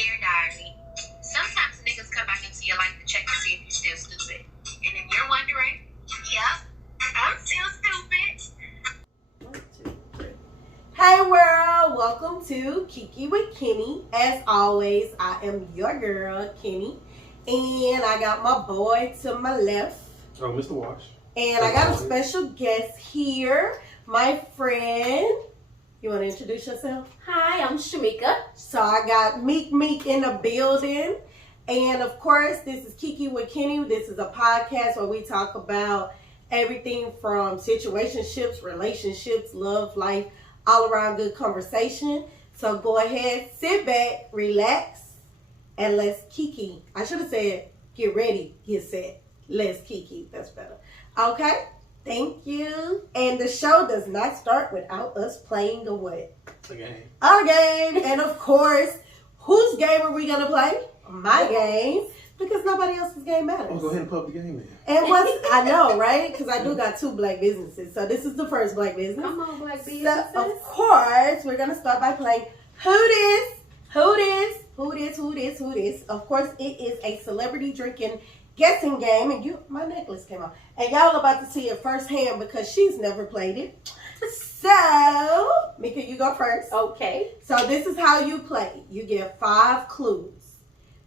Dear Diary, sometimes niggas come back into your life to check to see if you're still stupid. And if you're wondering, yep, I'm still stupid. 1, 2, 3. Hey world, welcome to Kiki with Kenni. As always, I am your girl, Kenni. And I got my boy to my left. Oh, Mr. Wash. And I got a special guest here, my friend. You want to introduce yourself? Hi, I'm Shamika. So I got Meek in the building. And of course, this is Kiki with Kenni. This is a podcast where we talk about everything from situationships, relationships, love, life, all around good conversation. So go ahead, sit back, relax, and let's Kiki. I should have said, get ready, get set. Let's Kiki. That's better. Okay? Thank you. And the show does not start without us playing a what? A game. A game. And of course, whose game are we going to play? My game. Because nobody else's game matters. Oh, go ahead and pub the game then. And I know, right? Because I do got 2 black businesses. So this is the first black business. Come on, black businesses. So, of course, we're going to start by playing Who This? Who This? Who This? Who This? Who This? Of course, it is a celebrity drinking guessing game. And my necklace came off. And y'all about to see it firsthand because she's never played it. So, Mika, you go first. Okay. So this is how you play. You get 5 clues.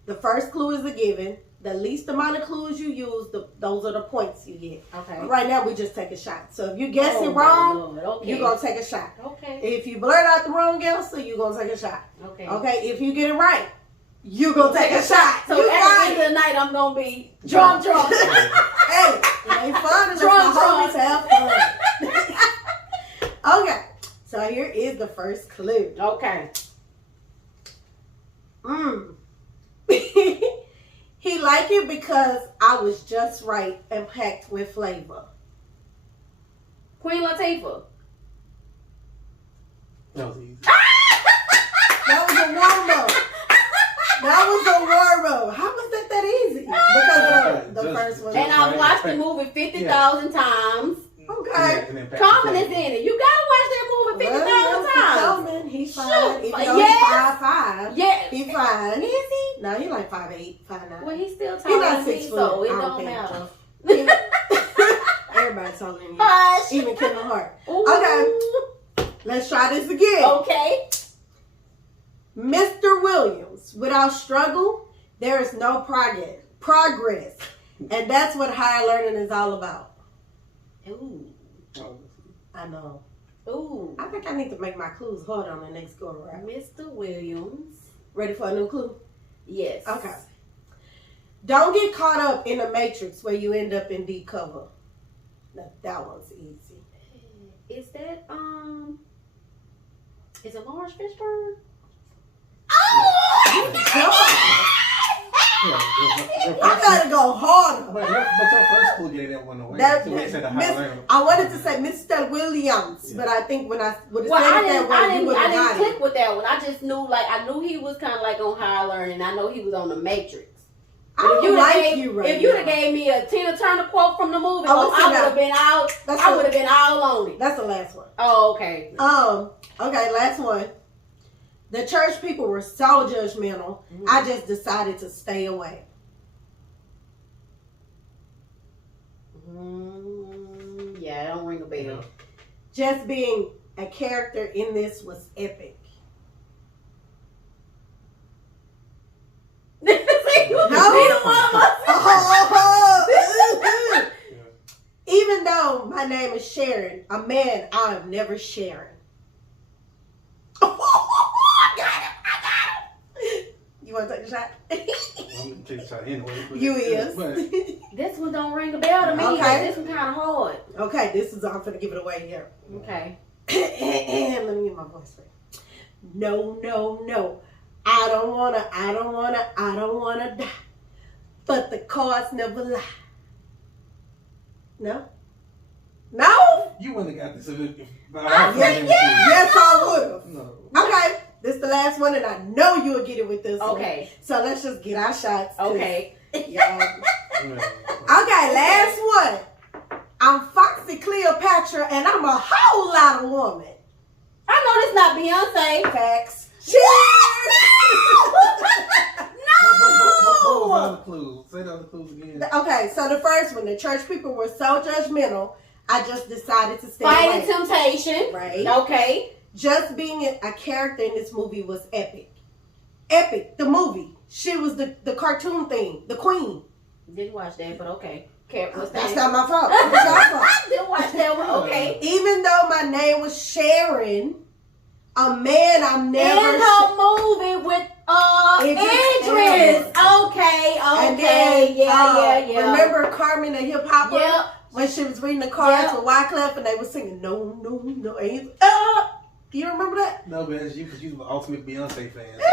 The first clue is a given. The least amount of clues you use, those are the points you get. Okay. Right now, we just take a shot. So if you guess it wrong, okay. you're going to take a shot. Okay. If you blurt out the wrong answer, you're going to take a shot. Okay. Okay? If you get it right, you're going to take a shot. So you at the end of the night, I'm going to be drunk. Hey, it ain't fun unless Drunk. the homies have fun. Okay. So here is the first clue. Okay. He liked it because I was just right and packed with flavor. Queen Latifah. That was easy. That was a warm-up. That was a warm-up. How was that easy? Because of the first one. And I've watched the movie 50,000 times. Okay. Confidence in it. You gotta watch that movie 50,000 times. He's fine. Shoot. Even though Yes. he's 5'5". Yeah. He's fine. Is he? No, he like 5'8", 5'9". Well, he's still He taller not than me, 6 so foot. it I don't don't matter. Everybody's taller than you. Hush. Even Kevin Hart. Ooh. Okay. Let's try this again. Okay. Mr. Williams, without struggle, there is no progress. And that's what higher learning is all about. Ooh. I know. Ooh. I think I need to make my clues hard on the next go around. Mr. Williams. Ready for a new clue? Yes. Okay. Don't get caught up in the matrix where you end up in deep cover. That one's easy. Is that is it Lawrence Fishburne? I gotta go harder. But your first clue gave that one away. I wanted to say Mr. Williams, but I think when I would have Well, said I it that way, you didn't, would I have didn't got click it. with that one. I just knew, I knew he was kind of like on higher learning. I know he was on the Matrix. I don't like you right If you'd now. have gave me a Tina Turner quote from the movie, Oh, I would have been out. I would have been all on it. That's the last one. Oh, okay. Okay, last one. The church people were so judgmental. I just decided to stay away. Yeah, I don't ring a bell. Yeah. Just being a character in this was epic. Even though my name is Sharon, a man I'm never sharing. I got him. You want to take a shot? I'm going to take a shot anyway. You is. This one don't ring a bell to me. Okay. This one kind of hard. Okay, this is, I'm going to give it away here. Okay. Let me get my voice right. No, no, no. I don't wanna die. But the cards never lie. No? No? You wouldn't have got this. Yes, I would have. No. Okay, this is the last one, and I know you'll get it with this one. Okay. So let's just get our shots. Okay. Y'all. Okay, last one. I'm Foxy Cleopatra, and I'm a whole lot of woman. I know this not Beyonce. Facts. Cheers! Okay, so the first one, the church people were so judgmental, I just decided to stay Fighting away. Temptation. Right. Okay. Just being a character in this movie was epic. Epic, the movie. She was the cartoon thing, the queen. Didn't watch that, but okay. That's not my fault. It's your fault. I didn't watch that one. Okay. Even though my name was Sharon, a man I'm never... In her movie with Idris. Okay. And then, Yeah. Remember Carmen, the hip hopper? Yep. When she was reading the cards with Wyclef and they were singing, no. And he's, you remember that? No, but because you the ultimate Beyonce fan. So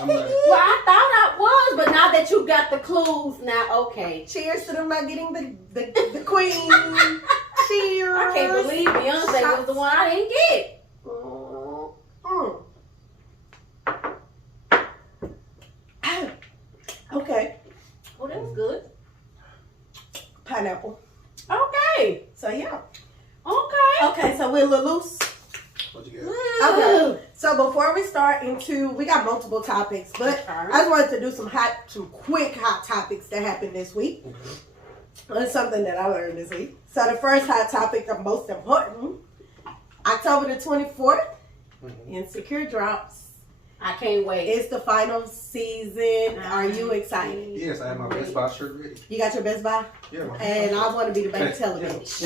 I'm like, Well, I thought I was, but now that you got the clues, now okay. Cheers to them not getting the queen. Cheers. I can't believe Beyonce was the one I didn't get. Okay. Oh, that was good. Pineapple. Okay. So yeah. Okay. So we're a little loose. what you got? Okay. So before we start we got multiple topics, but I just wanted to do some quick hot topics that happened this week. That's something that I learned this week. So the first hot topic, the most important, October the 24th, Insecure drops. I can't wait. It's the final season. Are you excited? Yes, I have my Best Buy shirt ready. You got your Best Buy? Yeah. And I want to be the bank teller bitch.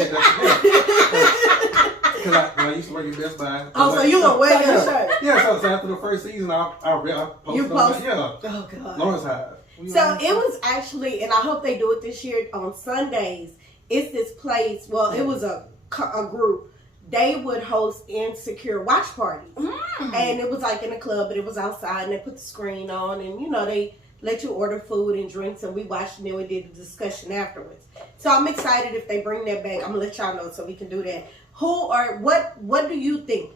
Because I used to work at Best Buy. Oh, so you gonna wear your shirt? Yeah, so after the first season, I posted You post? yeah. Oh, God. Lawrence Hive. So it was actually, and I hope they do it this year on Sundays. It's this place. Well, it was a group. They would host Insecure watch parties, and it was like in a club, but it was outside, and they put the screen on, and they let you order food and drinks, and we watched and then we did a discussion afterwards. So I'm excited if they bring that back. I'm gonna let y'all know so we can do that. What do you think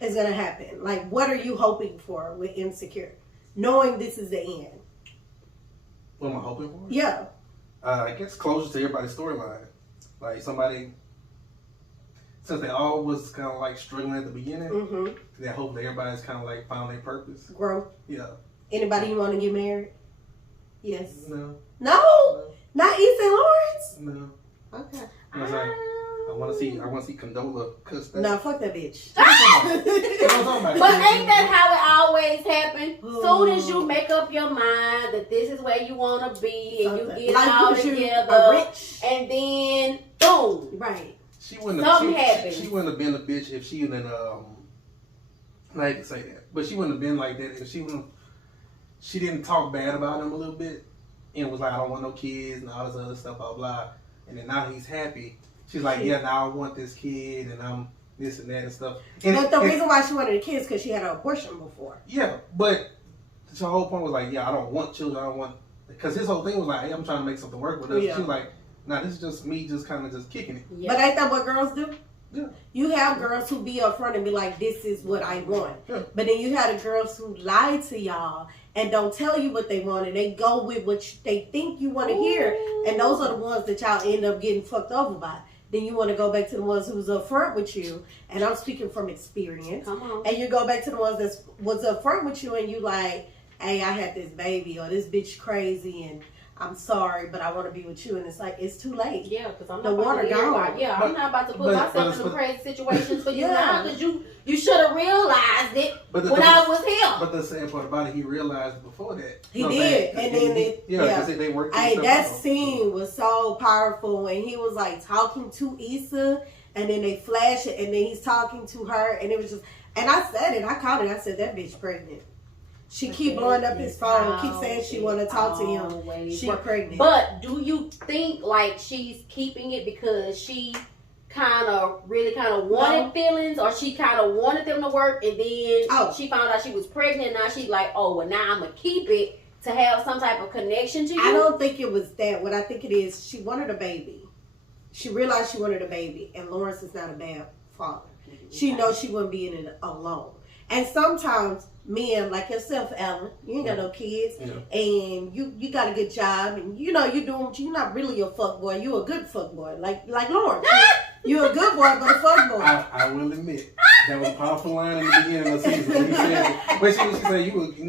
is gonna happen? Like, what are you hoping for with Insecure, knowing this is the end? What am I hoping for? Yeah. I guess closure to everybody's storyline. Like somebody, since they all was kind of like struggling at the beginning, that hopefully everybody's kind of like found their purpose. Growth. Yeah. Anybody you want to get married? Yes. No. No? Not Ethan Lawrence? No. Okay. I want to see Condola cuss that. No, fuck that bitch. But ain't that how it always happens? Soon as you make up your mind that this is where you want to be and you get it all together, and then boom. Right. She wouldn't have been a bitch if she didn't I hate to say that, but she wouldn't have been like that if she didn't talk bad about him a little bit and was like, I don't want no kids and all this other stuff, blah blah. And then now he's happy. She's like, yeah, now I want this kid and I'm this and that and stuff. But the reason why she wanted a kid is because she had an abortion before. Yeah, but the whole point was like, yeah, I don't want children. I don't want, because his whole thing was like, hey, I'm trying to make something work with us. Yeah. She was like, nah, this is just me just kind of just kicking it. Yeah. But ain't that what girls do? Yeah. You have girls who be up front and be like, this is what I want. Yeah. But then you have the girls who lie to y'all and don't tell you what they want, and they go with what they think you want to hear. And those are the ones that y'all end up getting fucked over by. Then you want to go back to the ones who was up front with you, and I'm speaking from experience. Come on. And you go back to the ones that was up front with you, and you like, hey, I had this baby, or this bitch crazy, and I'm sorry, but I want to be with you. And it's like, it's too late. Yeah, because I'm the not water gone. I'm not about to put myself in some crazy situations for you now, because you should have realized it when I was here. But the sad part about it, he realized before that. He did. And then they worked. That scene was so powerful when he was like talking to Issa, and then they flash it, and then he's talking to her, and it was just, and I said it, I called it, I said, that bitch pregnant. She keep blowing up his phone, keep saying she want to talk to him. She pregnant. But do you think like she's keeping it because she really wanted feelings, or she kind of wanted them to work, and then she found out she was pregnant, and now she's like, oh, well, now I'm going to keep it to have some type of connection to you? I don't think it was that. What I think it is, she wanted a baby. She realized she wanted a baby, and Lawrence is not a bad father. She knows she wouldn't be in it alone. And sometimes men like yourself, Alan, you ain't got no kids, and you got a good job, and you doing what you're not really a fuck boy. You a good fuck boy, like Lawrence. You a good boy, but a fuck boy. I will admit that was a powerful line in the beginning of the season. When he said, but she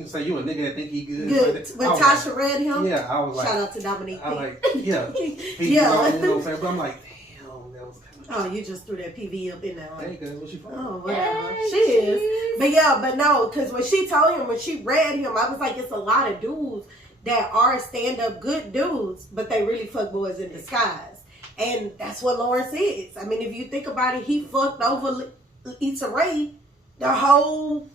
said you a nigga that think he good. Good. When Tasha read him. Yeah, I was like, shout out to Dominique. I like, yeah, yeah. You know what I'm saying? But I'm like, damn, that was kind of. Oh, you just threw that PV up in there. Hey, cause what she from? Oh, whatever. She is. But yeah, but no, because when she told him, when she read him, I was like, it's a lot of dudes that are stand-up good dudes, but they really fuck boys in disguise. And that's what Lawrence is. I mean, if you think about it, he fucked over Issa Rae the whole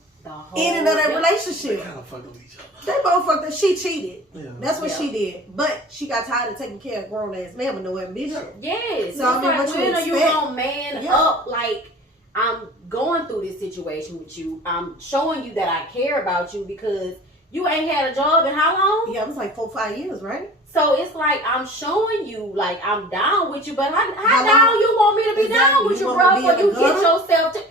ending of their relationship. They kind of fucked with each other. They both fucked up. She cheated. Yeah. That's what she did. But she got tired of taking care of grown-ass men with no ambition. Yes. So, I mean, what when are you gonna man Yeah. up? Like, I'm going through this situation with you. I'm showing you that I care about you because you ain't had a job in how long? Yeah, it was like 4 or 5 years, right? So it's like I'm showing you, like I'm down with you, but how down you want me to be down with you, bro? Before you get yourself to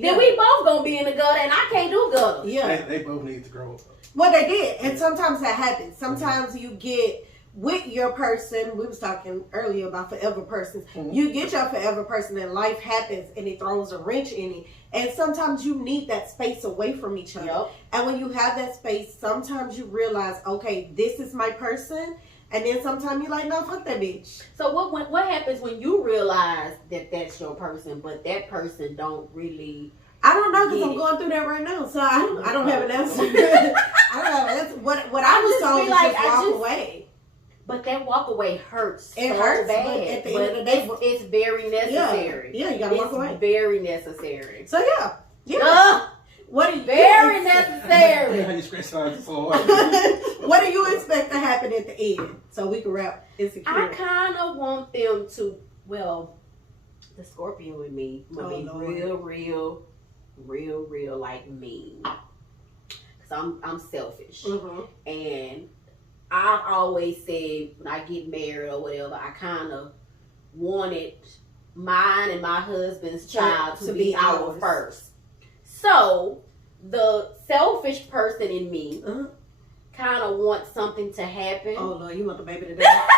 then we both gonna be in the gutter, and I can't do gutter. Yeah, they both need to grow up. Well, they did, and sometimes that happens. Sometimes you get with your person. We was talking earlier about forever persons. Mm-hmm. You get your forever person, and life happens, and it throws a wrench in it. And sometimes you need that space away from each other. Yep. And when you have that space, sometimes you realize, okay, this is my person. And then sometimes you're like, no, fuck that bitch. So what happens when you realize that that's your person, but that person don't really? I don't know, because I'm going through that right now. So I don't have an answer. I don't have an answer. What I was told was like, just walk away. But that walk away hurts. It so hurts, bad. but at the end of the day, it's very necessary. Yeah, you gotta walk away. It's very necessary. So yeah. What do you very necessary. How you scratch out so hard. What do you expect to happen at the end? So we can wrap Insecure. I kind of want them to. Well, the Scorpio in me will be real like mean. Cause I'm selfish, and I've always said when I get married or whatever, I kind of wanted mine and my husband's child to be our first. So the selfish person in me kind of wants something to happen. Oh Lord, you want the baby to die?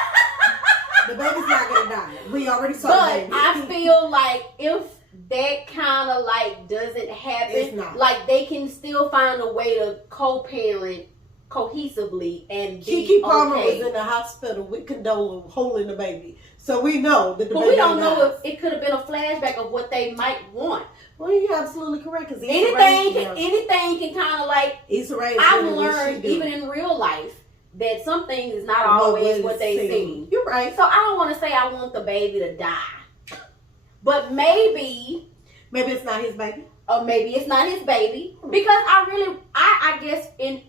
The baby's not gonna die. We already saw the baby. But I feel like if that kind of like doesn't happen, like they can still find a way to co-parent cohesively and be Kiki Palmer was in the hospital with Condola holding the baby, so we know that the baby. But we don't know if it could have been a flashback of what they might want. Well, you're absolutely correct. Because anything can kind of like. I've learned even in real life that some things is not always what they seem. You're right. So I don't want to say I want the baby to die, but maybe it's not his baby, or maybe it's not his baby because I guess in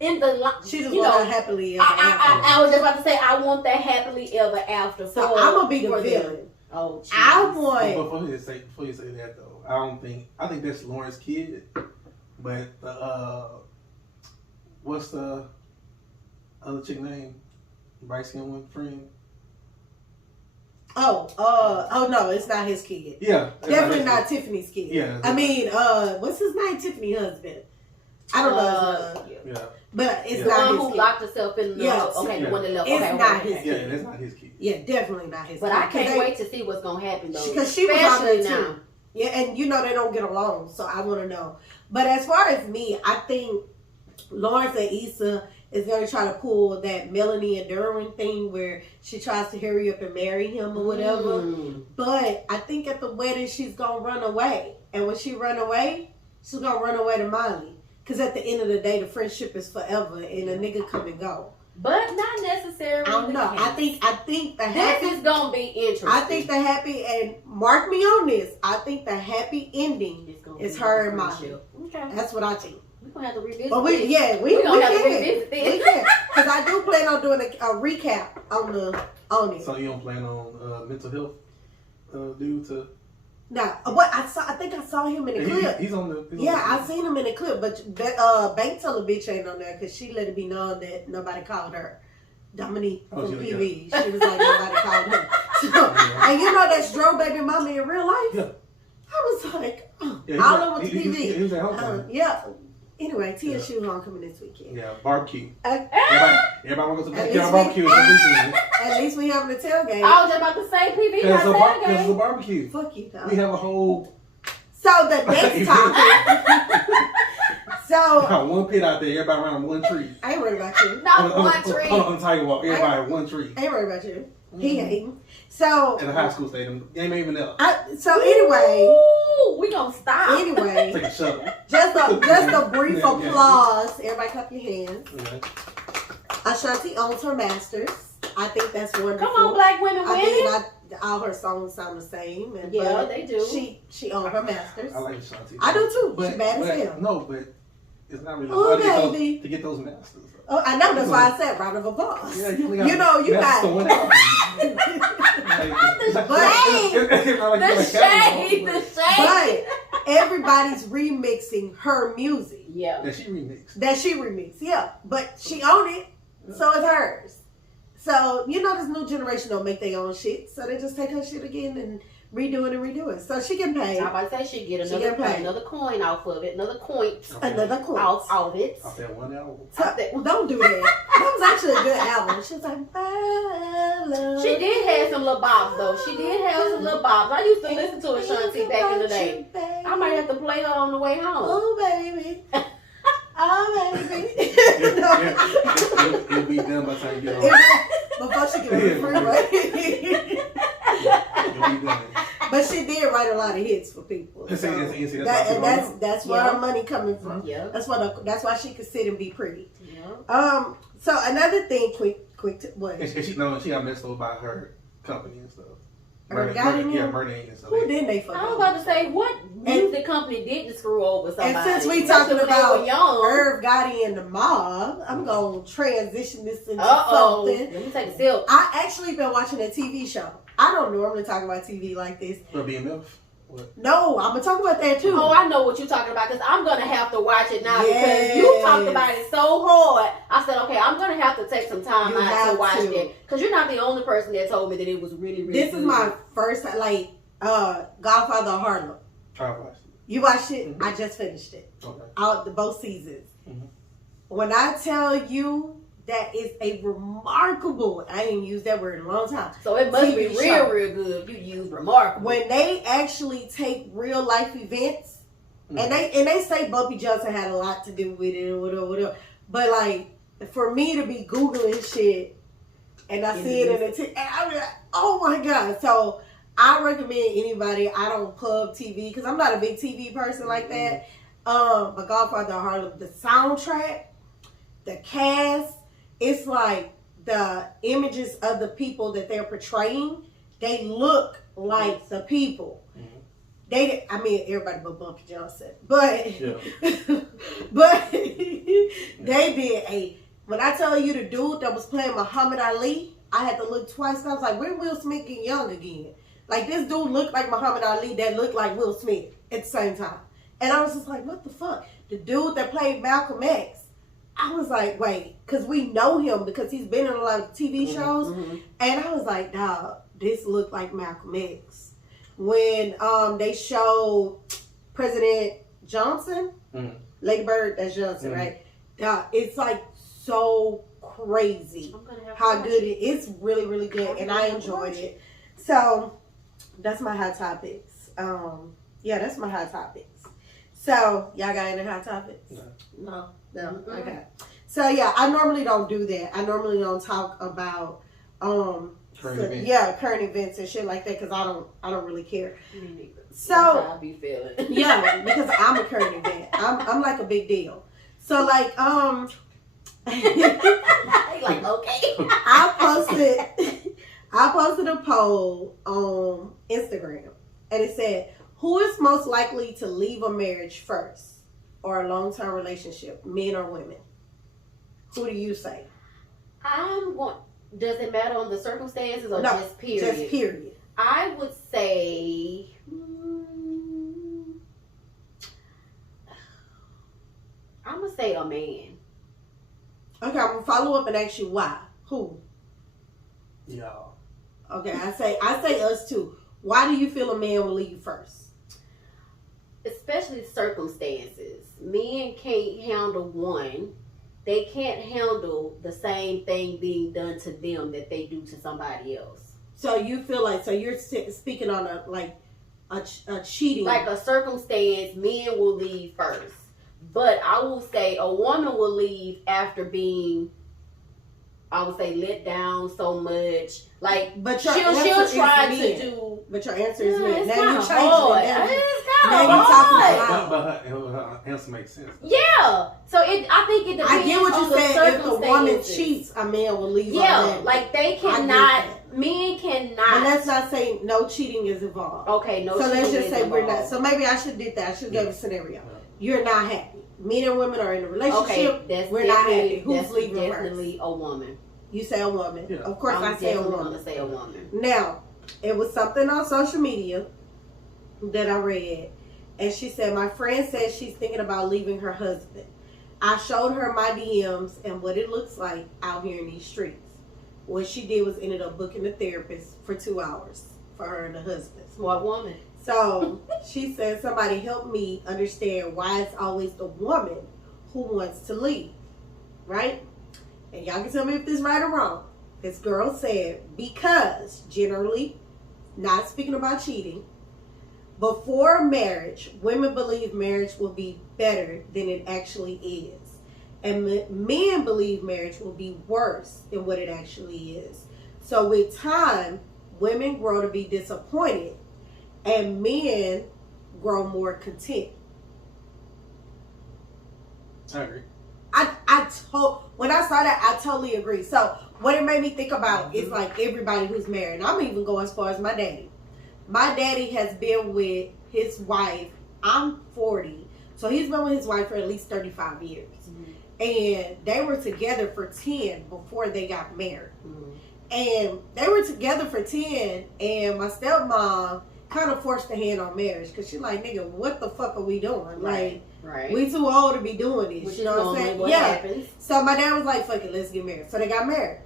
the she just want happily ever after. I was just about to say I want that happily ever after. So I'm gonna be the villain. Oh, geez. I want. Before you say that though, I think that's Lauren's kid, but what's the other chick name? Bright skin one friend. Oh no, it's not his kid. Yeah, definitely not Tiffany's kid. Yeah, I mean, what's his name? Tiffany's husband. I don't know. Yeah. But it's not his kid. Who locked herself in the the one that left. It's not his kid. Yeah, that's not his kid. Yeah, definitely not his kid. But I can't wait to see what's gonna happen though. Because she was out there too. Yeah, and you know they don't get along, so I want to know. But as far as me, I think Lawrence and Issa is going to try to pull that Melanie and Derwin thing where she tries to hurry up and marry him or whatever. But I think at the wedding she's going to run away. And when she run away, she's going to run away to Molly. Because at the end of the day, the friendship is forever and a nigga come and go. But not necessarily. I don't know. I think the happy. This is gonna be interesting. I think the happy, and mark me on this. I think the happy ending is her and Molly. Okay, that's what I think. We're gonna have to revisit. But we can. Because I do plan on doing a recap on it. So you don't plan on mental health due to? Now, what I think I saw him in the clip. He's on the. I seen him in the clip, but Bank tell a bitch ain't on there because she let it be known that nobody called her Dominique from PV. She was like nobody called her. So, and you know that's Dro baby mama in real life. Yeah. I was like, all over TV. He was at home. Yeah. Anyway, TSU homecoming this weekend. Yeah, barbecue. Everybody want to go to barbecue this weekend. At least we having a tailgate. I was just about to say, PV, Because it's a barbecue. Fuck you, though. We have a whole... So the next topic... So... one pit out there, everybody around one tree. I ain't worried about you. Not one tree. On the sidewalk, everybody one tree. I ain't worried about you. He hating. So... In the high school stadium. They ain't even there. So anyway... Ooh, we gonna stop. Anyway... Take a shuttle. Just a brief applause. Everybody clap your hands. Yeah. Ashanti owns her masters. I think that's wonderful. Come on, black women winning. All her songs sound the same. And yeah, they do. She owns her masters. I like Ashanti. I do too. But, She's bad as hell. No, but it's not really hard to get those masters. Oh, I know. That's why I said round of applause. Yeah, you got the shade. But everybody's remixing her music. Yeah. That she remixed. Yeah. But she owned it, so it's hers. So, this new generation don't make their own shit. So they just take her shit again and redo it. So she can pay. I'm about to say she get another coin off of it. Another coin. Okay. Another coin. Off it. Off that one album. Well, don't do that. That was actually a good album. She was like, she did have some little bobs, though. She did have some little bobs. I used to listen to Ashanti back in the day. I might have to play her on the way home. Oh, baby. Oh, baby. It'll be done by the time you get home. Before she get on the freeway. It'll be done. But she did write a lot of hits for people. So that's where her money coming from. Yeah. That's why she could sit and be pretty. Yeah. So another thing, what? And she got messed up by her company and stuff. Murder and stuff. Who didn't they fuck? I was about to say, what music company didn't screw over somebody? And since we talking about Irv Gotti and the mob, I'm gonna transition this into something. Let me take a sip. I actually been watching a TV show. I don't normally talk about TV like this. For BMF? What? No, I'm gonna talk about that too. Oh, I know what you're talking about because I'm gonna have to watch it now because you talked about it so hard. I said, okay, I'm gonna have to take some time out to watch it because you're not the only person that told me that it was really, really This is my first, Godfather of Harlem. I watched it. You watched it? Mm-hmm. I just finished it. Okay. Both seasons. Mm-hmm. When I tell you that is a remarkable, I ain't used that word in a long time. So it must be real good. You use remarkable. When they actually take real life events, and they say Bumpy Johnson had a lot to do with it or whatever. But for me to be Googling shit and I see it in the and I'm like, oh my God. So I recommend anybody. I don't pub TV because I'm not a big TV person like that. But Godfather of Harlem, the soundtrack, the cast, it's like the images of the people that they're portraying, they look like the people. Everybody but Bumpy Johnson. But but they did when I tell you the dude that was playing Muhammad Ali, I had to look twice. I was like, when Will Smith get young again? Like this dude looked like Muhammad Ali that looked like Will Smith at the same time. And I was just like, what the fuck? The dude that played Malcolm X, I was like, wait, because we know him because he's been in a lot of TV shows. Mm-hmm. And I was like, dog, this looked like Malcolm X. When they showed President Johnson, Lady Bird, that's Johnson, right? Dog, it's like so crazy how good it is. It's really, really good. And I enjoyed it. So that's my hot topics. That's my hot topics. So, y'all got any hot topics? No. Okay. So, I normally don't do that. I normally don't talk about current events and shit like that because I don't really care. So, I be feeling. Because I'm a current event. I'm like a big deal. So, okay. I posted a poll on Instagram and it said, who is most likely to leave a marriage first or a long-term relationship, men or women? Who do you say? Does it matter on the circumstances or just period? Just period. I would say, I'm going to say a man. Okay, I'm going to follow up and ask you why. Who? Y'all. Okay, I say us too. Why do you feel a man will leave first? especially circumstances, men can't handle one. They can't handle the same thing being done to them that they do to somebody else. So you feel like, so you're speaking on a cheating. Like a circumstance, men will leave first. But I will say a woman will leave after being, I would say, let down so much. Like, but she'll try to do. But your answer is men. It's Now kind you of changed hard. it. It's kind Now of you hard. talking But her answer makes sense. Yeah. So I think it depends. I get what on you the said. If the woman circumstances. cheats, a man will leave. Yeah, like they cannot. Men cannot. And let's not say no cheating is involved. Okay, no. So cheating let's just is say involved. we're not. So maybe I should did that. I should give a scenario. You're not happy. Men and women are in a relationship. Okay, that's we're not happy. that's Who's leaving definitely first? a woman. You say a woman. Yeah. Of course, I'm I say a definitely woman. gonna say a woman. Now, it was something on social media that I read, and she said my friend says she's thinking about leaving her husband. I showed her my DMs and what it looks like out here in these streets. What she did was ended up booking a therapist for 2 hours for her and the husband. Smart woman. So she said, somebody help me understand why it's always the woman who wants to leave, right? And y'all can tell me if this is right or wrong. This girl said, because generally, not speaking about cheating, before marriage, women believe marriage will be better than it actually is. And men believe marriage will be worse than what it actually is. So with time, women grow to be disappointed and men grow more content. I agree. When I saw that, I totally agree. So what it made me think about is like everybody who's married. And I'm even going as far as my daddy. My daddy has been with his wife. I'm 40. So he's been with his wife for at least 35 years. Mm-hmm. And they were together for 10 before they got married. Mm-hmm. And they were together for 10. And my stepmom kind of forced the hand on marriage. Because she's like, nigga, what the fuck are we doing? Right. Like, we too old to be doing this. Which you know what I'm saying? Happens. So my dad was like, fuck it, let's get married. So they got married.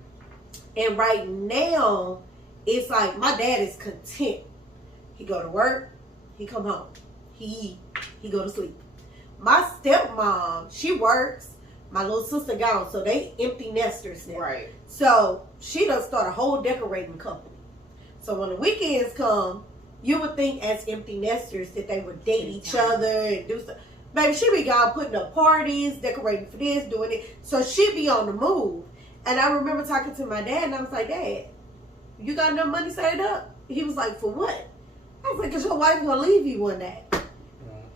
And right now, it's like my dad is content. He go to work, he come home. He eat, he go to sleep. My stepmom, she works. My little sister gone, so they empty nesters now. Right. So she done start a whole decorating company. So when the weekends come, you would think as empty nesters that they would date each other and do stuff. Baby, she be gone putting up parties, decorating for this, doing it. So she be on the move. And I remember talking to my dad, and I was like, Dad, you got enough money saved up? He was like, for what? I was like, because your wife gonna leave you one day.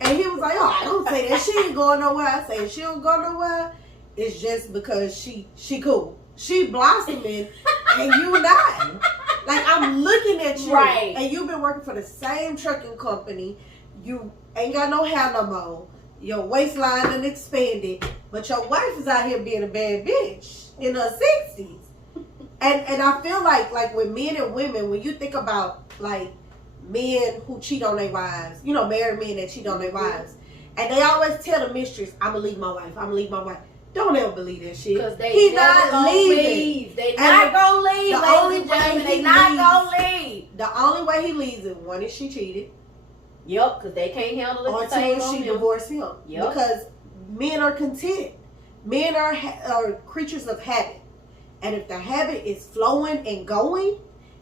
And he was like, oh, I don't say that. She ain't going nowhere. I say, she don't go nowhere. It's just because she cool. She blossoming and you not. Like, I'm looking at you. Right. And you've been working for the same trucking company. You ain't got no hair no more. Your waistline done expanded. But your wife is out here being a bad bitch in her 60s. And I feel like with men and women, when you think about, like, men who cheat on their wives, you know, married men that cheat on their wives, and they always tell the mistress, I'm going to leave my wife. I'm going to leave my wife. Don't ever believe that shit. Because He not leaving. They not going to leave. The only way they not going to leave. The only way he leaves is one is she cheated. Yep, because they can't handle it. Or two, she divorced him. Yep. Because men are content. Men are creatures of habit. And if the habit is flowing and going,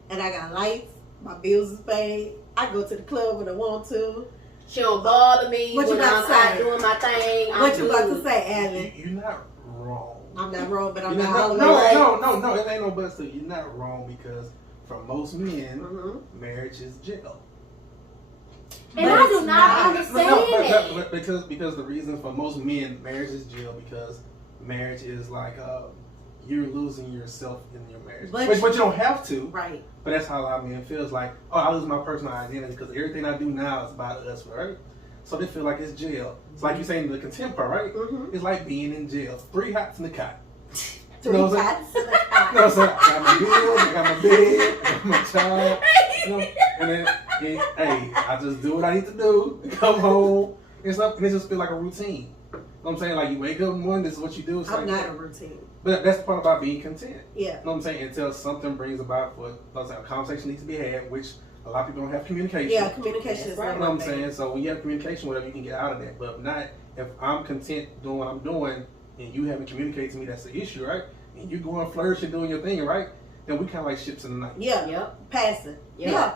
and I got lights, my bills is paid, I go to the club when I want to. She don't bother me what when I'm out doing my thing. What you about to say, Alan? You're not wrong. I'm not wrong, but I'm not all the way right. No, it ain't no but so you're not wrong because for most men, marriage is jail. And I do not understand it. Because the reason for most men, marriage is jail because marriage is like you're losing yourself in your marriage. But you don't have to. Right. But that's how a lot of men feels like, oh, I lose my personal identity because everything I do now is about us, right? So they feel like it's jail. It's like you saying the contempt part, right? Mm-hmm. It's like being in jail. 3 hots in the cot. 3 hots in the cot. You know what I'm saying? I got my bills, I got my bed, I got my child. You know? And then, hey, I just do what I need to do, come home, and stuff, and it just feel like a routine. You know what I'm saying? Like you wake up in the morning, this is what you do. It's I'm like, not a routine. But that's the part about being content. Yeah. You know what I'm saying? Until something brings about what a conversation needs to be had, which A lot of people don't have communication. Yeah, communication is right. You know what I'm saying? So when you have communication, whatever, you can get out of that. But not if I'm content doing what I'm doing and you haven't communicated to me, that's the issue, right? And you going flourishing, doing your thing, right? Then we kind of like ships in the night. Yeah. Yep. Passive. Yep. Yeah.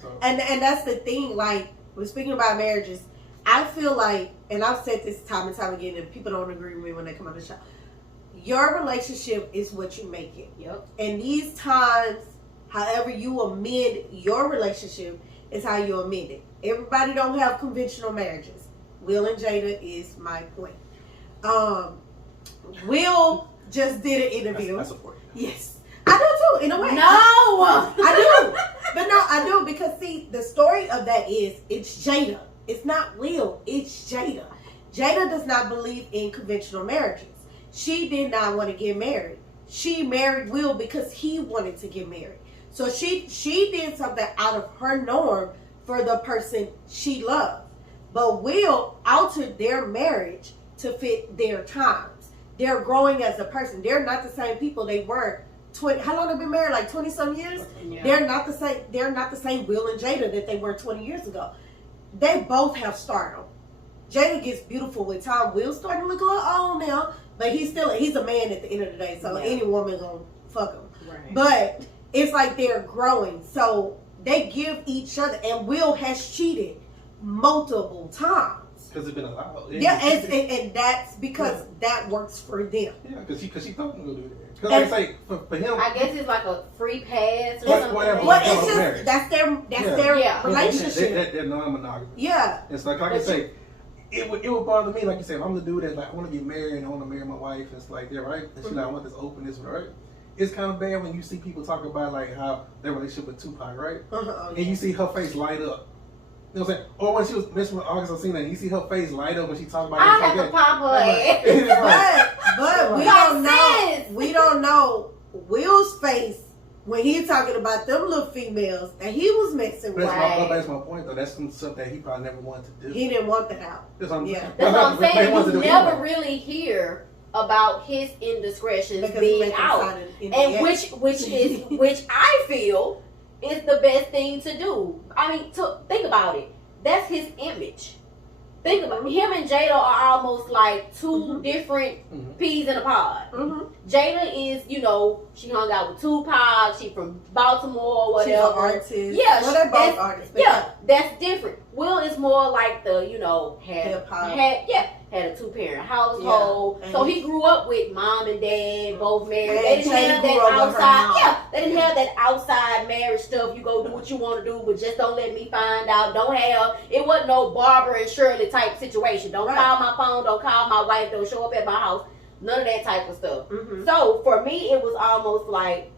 So. And that's the thing. Like, we're speaking about marriages. I feel like, and I've said this time and time again, and people don't agree with me when they come on the show. Your relationship is what you make it. Yep. And these times, however you amend your relationship is how you amend it. Everybody don't have conventional marriages. Will and Jada is my point. Will just did an interview. I support you. Yes. I do too, in a way. No! I do. But no, I do, because see, the story of that is, it's Jada. It's not Will, it's Jada. Jada does not believe in conventional marriages. She did not want to get married. She married Will because he wanted to get married. So she did something out of her norm for the person she loved. But Will altered their marriage to fit their times. They're growing as a person. They're not the same people they were 20. How long have they been married? Like 20-some years? Yeah. They're not the same. They're not the same Will and Jada that they were 20 years ago. They both have stardom. Jada gets beautiful with time. Will's starting to look a little old now, but he's a man at the end of the day. So any woman gonna fuck him. Right. But it's like they're growing. So they give each other, and Will has cheated multiple times. Because it's been allowed. Yeah, and that's because that works for them. Yeah, because she thought we were going to do that. Because like I say, for him... I guess it's like a free pass or something. Well, it's just, that's their relationship. They're non-monogamous. Yeah. It's like I say, it would bother me, like you said, if I'm the dude that's like, I want to get married and I want to marry my wife, it's like, yeah, right? And she's like, I want this openness, right? It's kind of bad when you see people talk about like how their relationship with Tupac, right? And you see her face light up. You know what I'm saying? Or when she was messing with August Alsina, and you see her face light up when she talks about it. I have to pop her But we don't know. We don't know Will's face when he's talking about them little females that he was messing with. That's my point, though. That's some stuff that he probably never wanted to do. He didn't want that out. That's what I'm saying. That's what I'm saying. You never really hear about his indiscretions because being out, and which I feel is the best thing to do. I mean, think about it. That's his image. Think about it. Him and Jada are almost like two different peas in a pod. Jada is, she hung out with Tupac. She from Baltimore, whatever. She's an artist. Yeah, well, they're both artists. Yeah, that's different. Will is more like the, had a 2-parent household. Yeah. So he grew up with mom and dad, both married. They didn't have that outside. Yeah, they didn't have that outside marriage stuff. You go do what you want to do, but just don't let me find out. It wasn't no Barbara and Shirley type situation. Don't call my phone. Don't call my wife. Don't show up at my house. None of that type of stuff. So for me, it was almost like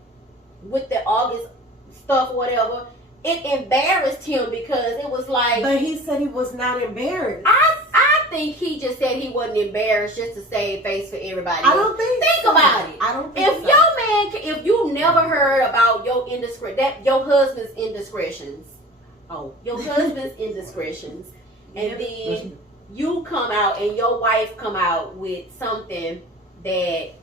with the August stuff or whatever, it embarrassed him because it was like. But he said he was not embarrassed. I think he just said he wasn't embarrassed just to save face for everybody else. I don't think. Think about it. I don't think if you never heard about your husband's indiscretions, and then you come out and your wife come out with something that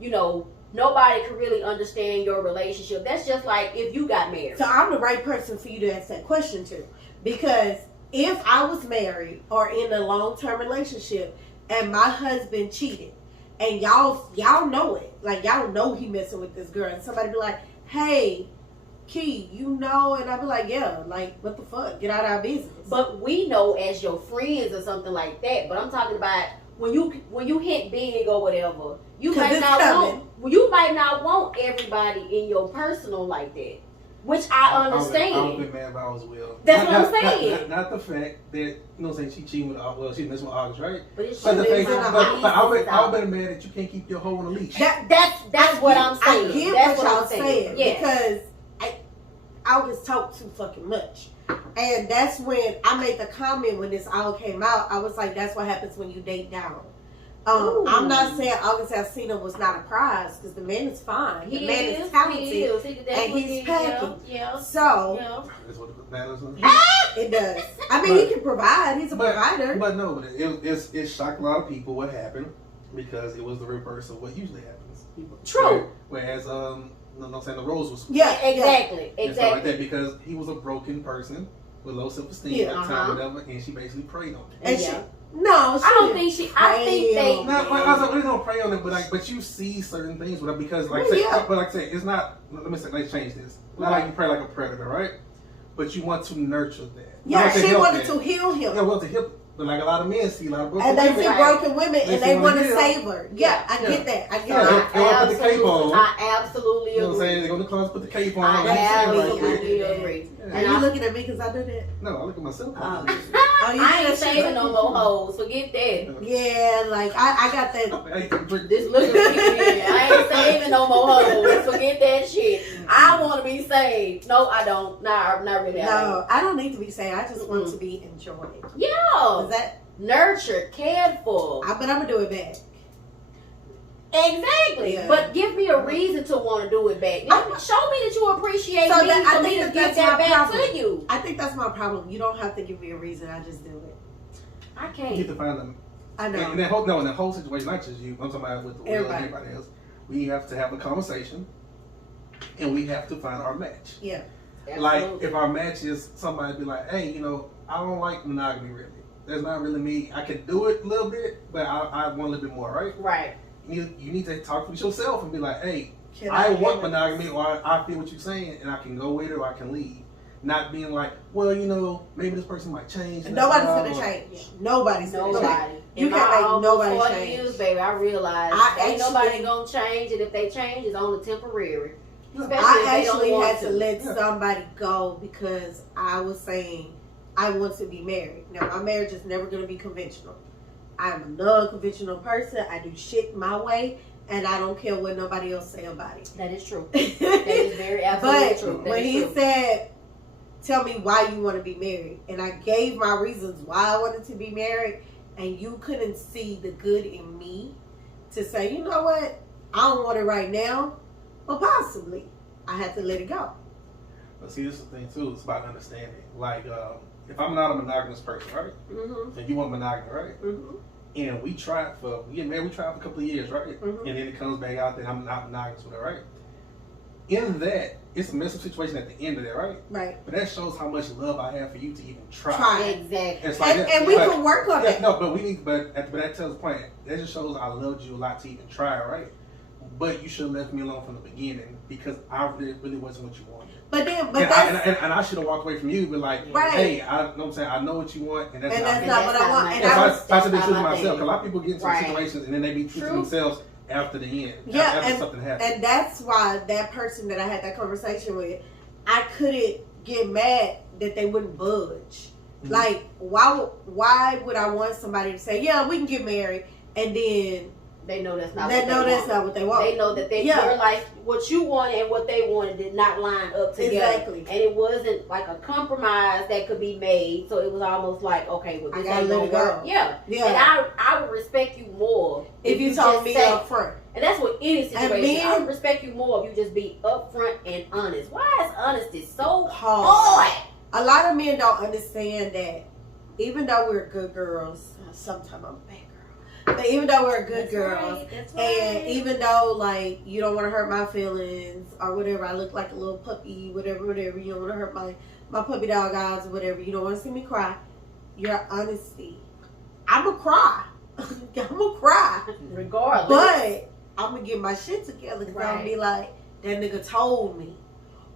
nobody could really understand your relationship. That's just like if you got married. So I'm the right person for you to ask that question to, because if I was married or in a long-term relationship and my husband cheated and y'all know it, like y'all know he messing with this girl, and somebody be like, hey, Key, and I'd be like, yeah, like, what the fuck? Get out of our business. But we know as your friends or something like that, but I'm talking about when you hit big or whatever, you might not want everybody in your personal like that. Which I understand. I would be mad if I was Will. That's what I'm saying. Not the fact that, she cheating with she messing with August, right? But it's but I would be mad that you can't keep your hoe on a leash. That's what I'm saying. I get that's what y'all saying. Yeah. Because August talked too fucking much. And that's when I made the comment when this all came out. I was like, that's what happens when you date down. I'm not saying August Alsina was not a prize, because the man is fine. The man is talented, and he's packing. Yeah. So that's what it matters. It does. I mean, he can provide. He's a provider. But no, it shocked a lot of people what happened, because it was the reverse of what usually happens. True. Whereas, I'm saying the roles was exactly. And stuff like that, because he was a broken person with low self-esteem at the time, whatever, and she basically preyed on it. And I don't think she. I think they. No, I was like, we don't prey on it, but you see certain things with her because, like I say, it's not. Let's change this. Not like you prey like a predator, right? But you want to nurture that. Yeah, she wanted to heal him. Yeah, to heal. But like a lot of men see a lot of broken women. And they see broken women and they want to save her. Yeah, I get that. They want to put the cape on. I absolutely agree. You know what I'm saying? They go to the closet, put the cape on. I absolutely agree. And you looking at me because I do that? No, I look at myself. I ain't saving no more hoes. Forget that. Yeah, like I got that. This look at me. I ain't saving no more hoes. Forget that shit. I want to be saved. No, I don't. Not really. No, I don't need to be saved. I just want to be enjoyed. Yeah. Is that nurtured, cared for? But I'm gonna do it back. Exactly. Yeah. But give me a reason to want to do it back. Show me that you appreciate me for me to give that back to you. I think that's my problem. You don't have to give me a reason. I just do it. I can't. You get to find them. I know. In that whole situation, not just you. I'm talking about with everybody else. We have to have a conversation, and we have to find our match. Yeah. Absolutely. Like if our match is somebody be like, hey, I don't like monogamy really. That's not really me. I can do it a little bit, but I want a little bit more, right? Right. You need to talk with yourself and be like, hey, I want monogamy, or I feel what you're saying, and I can go with it or I can leave. Not being like, well, maybe this person might change. Nobody's gonna change. Nobody's gonna change. You can't make nobody 40 change. Years, baby, I realized ain't nobody gonna change, and if they change, it's only temporary. I actually had to let somebody go because I was saying I want to be married. Now, my marriage is never going to be conventional. I'm a non-conventional person. I do shit my way, and I don't care what nobody else say about it. That is true. That is very absolutely true. But when he said, tell me why you want to be married, and I gave my reasons why I wanted to be married, and you couldn't see the good in me to say, you know what, I don't want it right now, but possibly. I had to let it go. But see, this is the thing, too. It's about understanding. Like, if I'm not a monogamous person, right? Mm-hmm. And you want monogamy, right? Mm-hmm. And we tried for a couple of years, right? Mm-hmm. And then it comes back out that I'm not monogamous with her, right? In that, it's a messy situation at the end of that, right? Right. But that shows how much love I have for you to even try. Exactly. And we can work on it. No, but that tells the point. That just shows I loved you a lot to even try, right? But you should have left me alone from the beginning because I really wasn't what you wanted. And I should have walked away from you, but like, hey, I know what I'm saying. I know what you want, and that's not what I want. And I should have been myself. A lot of people get into situations and then they be true to themselves after the end. Yeah, after something happens. And that's why that person that I had that conversation with, I couldn't get mad that they wouldn't budge. Mm-hmm. Like, why would I want somebody to say, yeah, we can get married, and then they know that's not what they want. They know that your life, what you wanted and what they wanted did not line up together. Exactly. And it wasn't like a compromise that could be made. So it was almost like, okay, well, this ain't gonna work. Yeah. And I would respect you more if you told me up front. And that's what any situation. I would respect you more if you just be upfront and honest. Why is honesty so hard? A lot of men don't understand that even though we're good girls, sometimes I'm a bad girl. But even though we're good girls, and even though like you don't want to hurt my feelings or whatever, I look like a little puppy, whatever, you don't want to hurt my puppy dog eyes or whatever, you don't want to see me cry. Your honesty, I'ma cry, I'ma cry, regardless. But I'm gonna get my shit together because I'm gonna be like, that nigga told me,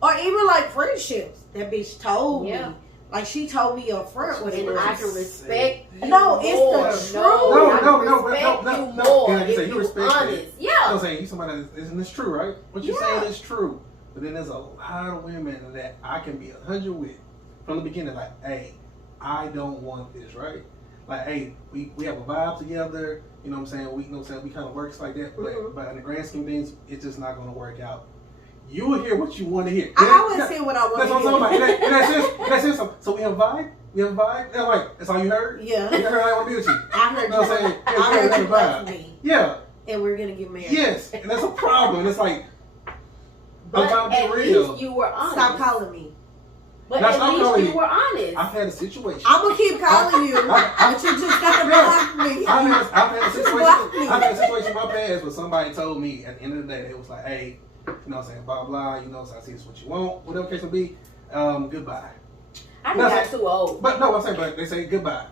or even like friendships, that bitch told me. Like she told me up front what it was. I can respect you. No, it's the truth. No. And like you say, you respect it. Yeah. I'm saying you somebody that isn't this true, right? What you're saying is true. But then there's a lot of women that I can be 100 with from the beginning. Like, hey, I don't want this, right? Like, hey, we have a vibe together. You know what I'm saying? We kind of works like that. But in the grand scheme of things, it's just not going to work out. You will hear what you want to hear. I always hear what I want to hear. That's what I'm talking about. That's it. So we have a vibe? We have a vibe? And I'm like, that's all you heard? Yeah. You heard I want to be with you. I heard you. I heard you love me. Yeah. And we're going to get married. Yes. And that's a problem. It's like, but I'm trying to be real. You were honest. Stop calling me. But at least you were honest. I've had a situation. I'm gonna keep calling you, but you just gotta block me. I've had a situation in my past where somebody told me at the end of the day, they was like, hey, you know what I'm saying, blah, blah, you know, so I see this is what you want, whatever case will be, goodbye. I think that's too old. But no, I'm saying, but they say goodbye.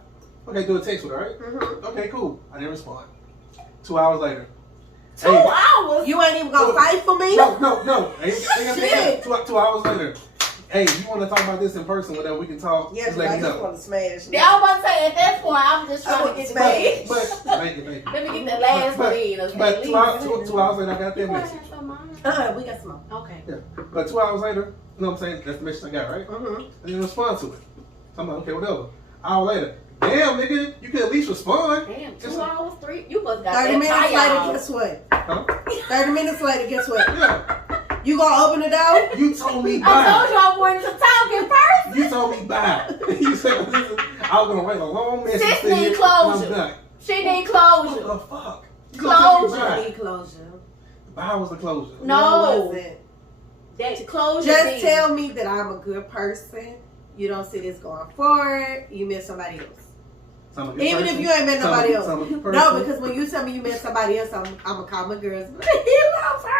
Okay, do a text with her, right? Mm-hmm. Okay, cool. I didn't respond. 2 hours later. 2 hours? You ain't even gonna fight for me? No. Shit. 2 hours later. Hey, you want to talk about this in person, whatever, we can talk. Yeah, just let me I know. just want to smash. Yeah, I was about to say, at that point, I'm just trying to get smashed. But let me get the last one in. Okay, but 2 hours later, I got that message. We got some more. Okay. Yeah. But 2 hours later, you know what I'm saying? That's the message I got, right? Mm-hmm. I didn't respond to it. So I'm like, okay, whatever. Hour later, damn, nigga, you could at least respond. Damn, 2 hours, 3. You must got 30 minutes later, guess what? Huh? 30 minutes later, guess what? Yeah. You gonna open the door? You told me bye. I told you I wanted to talk in person. You told me bye. You said, listen, I was gonna write a long message. Sis need closure. She need closure. What the fuck? Closure. Need closure. Bye was the closure. No. It wasn't. That closure. Just tell me that I'm a good person. You don't see this going forward. You met somebody else. Even if you ain't met nobody else. No, because when you tell me you met somebody else, I'm gonna call my girls. He loves her.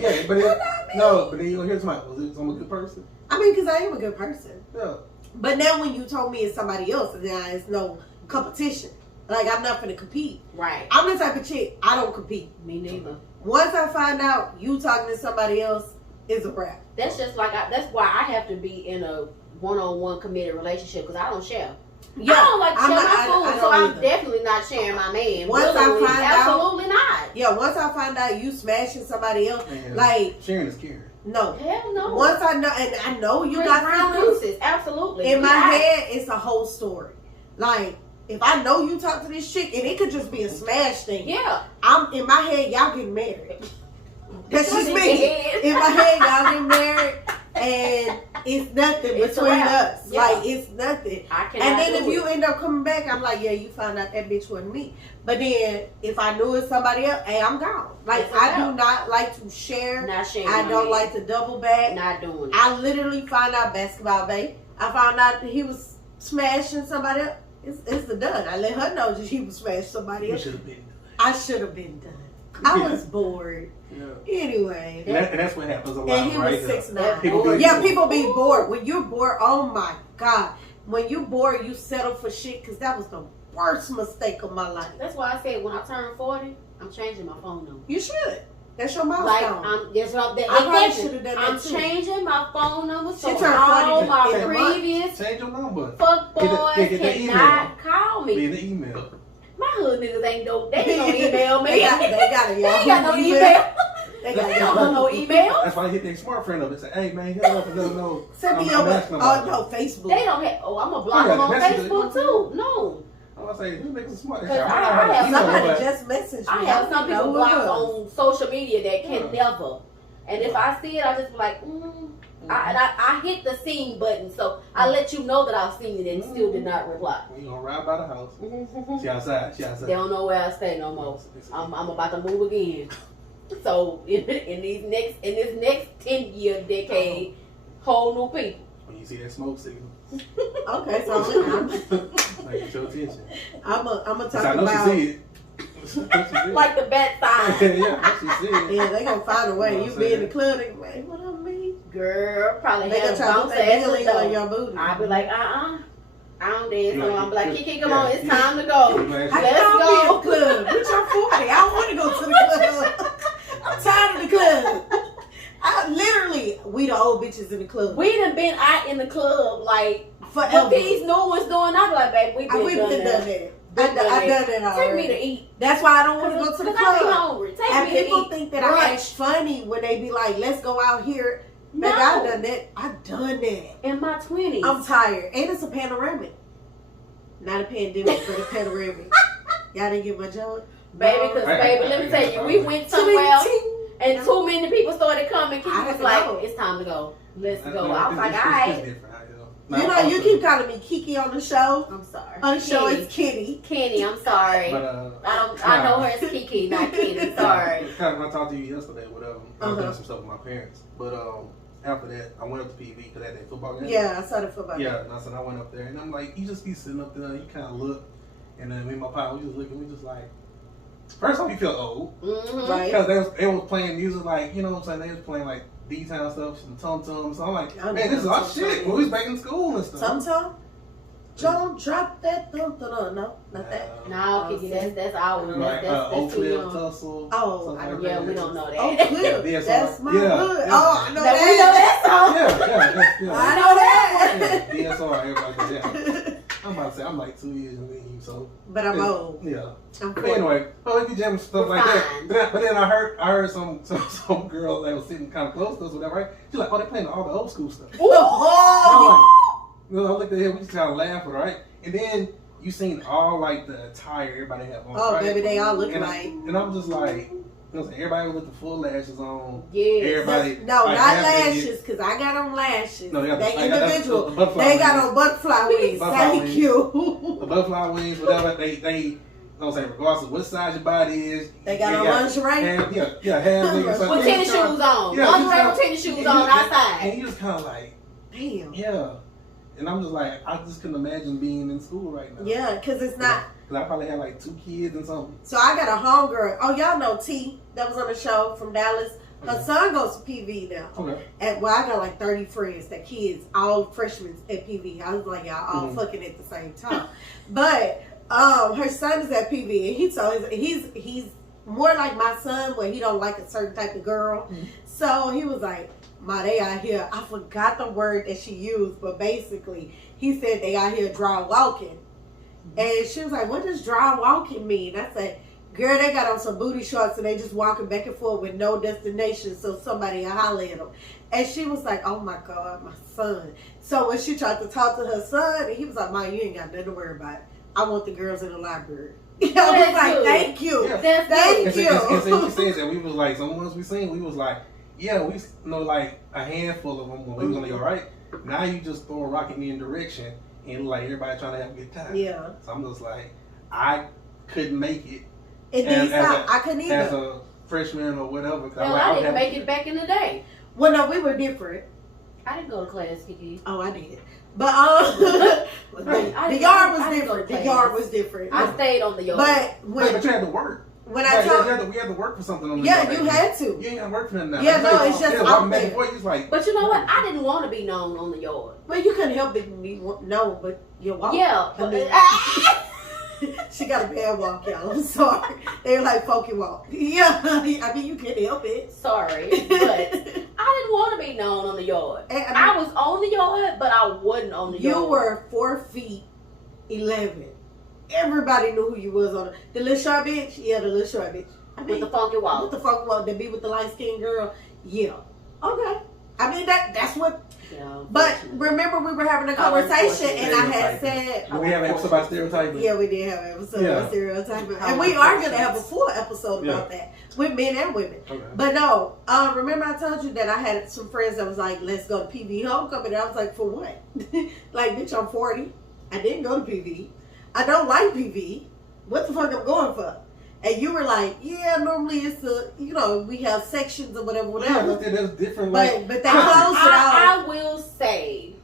Yeah, but then you gonna hear somebody. Was it some good person? I mean, because I am a good person. Yeah. But now when you told me it's somebody else, then it's no competition. Like, I'm not gonna compete. Right. I'm the type of chick, I don't compete. Me neither. Once I find out you talking to somebody else, it's a wrap. That's just like, that's why I have to be in a one-on-one committed relationship, because I don't share. Yeah, I don't like to share my I food, so I'm definitely not sharing my man. Once I find absolutely not. Yeah, once I find out you smashing somebody else, like sharing is caring. No. Hell no. Once I know, and I know you got feelings. Absolutely. In my head, it's a whole story. Like, if I know you talk to this chick, and it could just be a smash thing. Yeah. I'm in my head, y'all getting married. That's just me. In my head, y'all getting married, and it's nothing between us. Yeah. Like, it's nothing. And then if you end up coming back, I'm like, yeah, you found out that bitch wasn't me. But then if I knew it's somebody else, hey, I'm gone. Like, I do not like to share. Not sharing. I don't like to double back. Not doing it. I literally found out basketball babe. I found out that he was smashing somebody else. It's the done. I let her know that he was smashing somebody else. I should have been done. I was bored. Yeah. Anyway. And that's what happens a lot. And he was 6'9". Yeah, people be bored. When you're bored, oh my God. When you're bored, you settle for shit, because that was the worst mistake of my life. That's why I said when I turn 40, I'm changing my phone number. You should. That's your milestone. I'm changing my phone number so all my previous change your number. Fuck boys cannot call me. Be in the email. My hood niggas ain't no. They ain't gonna email me. They got it. They ain't got no email. They got no email. That's why I hit their smart friend up and say, "Hey man, hit up and let them know." Send me over. Oh no, Facebook. They don't have. Oh, I'm gonna block them on Facebook too. No. I was say, these niggas are smart. I have somebody just messaged me. I have some people blocked on social media that can never. And if I see it, I just be like, I hit the seen button, so I let you know that I've seen it and still did not reply. You gonna ride by the house? She outside. They don't know where I stay no more. I'm about to move again. So in this next 10-year decade, whole new people. When you see that smoke signal. Okay, so I'm like, get your attention. I'm gonna talk I know about. She see it. Like the bat sign. Yeah, she see it. Yeah, they gonna find a way. You be in the club, they like, what I mean? Girl, probably they have gonna try to put that on your booty. I'll be like, I don't dance, so I'm like, Kiki, come on, it's time to go. Let's go. Be in the club. Bitch, I'm 40. I don't want to go to the club. I'm tired of the club. We the old bitches in the club. We done been out in the club like forever. What these new ones doing? I be like, babe, we done that. I done that already. Take me to eat. That's why I don't want to go to the club. I be hungry. Take and me people to eat. think that I act funny when they be like, let's go out here. No. Like, I done that. I done that. In my 20s. I'm tired. And it's a panoramic. Not a pandemic, but a panoramic. Y'all didn't get my joke? Baby, because, baby, let me tell you, we went somewhere and too many people started coming. Kiki was like, it's time to go. Let's go. I was like, all right. You know, you keep calling me Kiki on the show. I'm sorry. On the show, it's Kenni. Kenni, I'm sorry. But, I know her as Kiki, not Kenni. Sorry. Kind of, I talked to you yesterday, whatever. I was doing some stuff with my parents. But after that, I went up to PV because that football game. Yeah, I saw the football game. Yeah, and I said I went up there, and I'm like, you just be sitting up there, you kind of look, and then me and my pop, we just looking, we just like, first off, you feel old, right? Because they was playing music like, you know what I'm saying, they was playing like D-Town stuff, some Tum-Tums, so I'm like, man, this is our shit, when we was back in school and stuff. Tum-Tum? Don't drop that Tum-Tum, no, not that. No, Kiki, that's our one. Like, That's too young. Tussle. Oh, like yeah, that. we don't know that. Oh, clear. That's my hood. Yeah. Oh, I know that. We know that song. Yeah. I know that. Yeah, DSR, everybody. Yeah. I'm about to say I'm like 2 years in you, so. But I'm old. Yeah. I'm but anyway, well, we be jamming stuff like that. But then I heard some girl that was sitting kind of close to us, whatever. Right? She's like, oh, they playing all the old school stuff. Oh. I looked at him, we just kind of laughing, right? And then you seen all like the attire everybody had on. Oh, right? baby, they all look and like. And I'm just like, you know, everybody with the full lashes on. Yeah. Everybody. No, like, not lashes, because I got on lashes. No, they individual. They got on butterfly wings. Thank you. The butterfly wings, whatever. They don't say regardless of what size your body is. They got on lingerie. Half with tennis shoes on. Yeah, lingerie with tennis shoes on outside. And you just kind of like, damn. Yeah. And I'm just like, I just couldn't imagine being in school right now. Yeah, because it's not. Because I probably had like 2 kids and something. So I got a homegirl. Oh, y'all know T that was on the show from Dallas. Her son goes to PV now. Okay. And well, I got like 30 friends, that kids, all freshmen at PV. I was like, y'all all fucking at the same time. But her son is at PV, and he's more like my son, but he don't like a certain type of girl. So he was like, Ma, they out here. I forgot the word that she used, but basically he said they out here dry walking. And she was like, what does dry walking mean? I said, girl, they got on some booty shorts and they just walking back and forth with no destination, so somebody will holler at them. And she was like, oh my God, my son. So when she tried to talk to her son, he was like, Ma, you ain't got nothing to worry about. I want the girls in the library. I was like, thank you. Yeah. Thank you. And so he says that we was like, some ones we seen, we was like, yeah, we know like a handful of them when we was on the right. Now you just throw a rock in any direction and like everybody trying to have a good time. Yeah. So I'm just like, I couldn't make it. I couldn't either. As a freshman or whatever. Well, I didn't make it back in the day. Well, no, we were different. I didn't go to class, Kiki. Oh, I did. But the yard was different. The yard was different. I stayed on the yard. But you had to work. When we had to work for something on the yard. Yeah, you had to. You ain't got to work for nothing now. Yeah, no, it's just out there. But you know what? I didn't want to be known on the yard. Well, you couldn't help it be known, but you walk. Yeah. She got a bad walk, y'all. I'm sorry. They were like funky walk. Yeah, I mean, you can't help it. Sorry, but I didn't want to be known on the yard. I was on the yard, but I wasn't on the yard. You were 4'11". Everybody knew who you was on the little short bitch. Yeah, the little short bitch. I mean, with the funky walk. With the funky walk, that be with the light skinned girl. Yeah. Okay. I mean that's what. Yeah, but remember, we were having a conversation, and I had said. Did we have an episode about stereotyping? Yeah, we did have an episode about stereotyping, and we are gonna have a full episode about that with men and women. Okay. But no, remember I told you that I had some friends that was like, "Let's go to PV homecoming." And I was like, "For what?" Like, bitch, I'm 40. I didn't go to PV. I don't like PV. What the fuck I'm going for? And you were like, yeah, normally it's we have sections or whatever. Yeah, there's different. But they closed it out. I will say,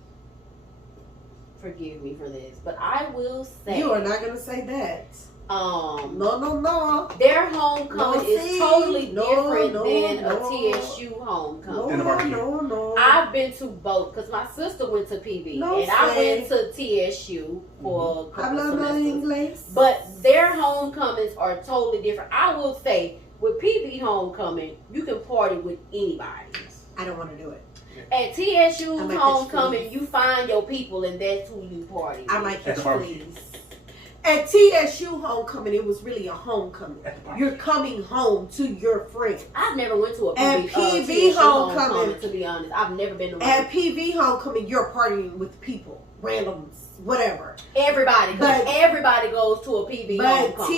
forgive me for this, but I will say. You are not going to say that. No. Their homecoming is totally different than a TSU homecoming. No. I've been to both because my sister went to PV and I went to TSU for a couple of semesters. But their homecomings are totally different. I will say, with PV homecoming, you can party with anybody. I don't want to do it. At TSU homecoming, you find your people and that's who you party with. I might catch fleas. At TSU homecoming, it was really a homecoming. You're coming home to your friends. I've never went to a PV homecoming, to be honest. I've never been to one. At PV homecoming, you're partying with people, randoms, whatever. Everybody goes to a PV homecoming. But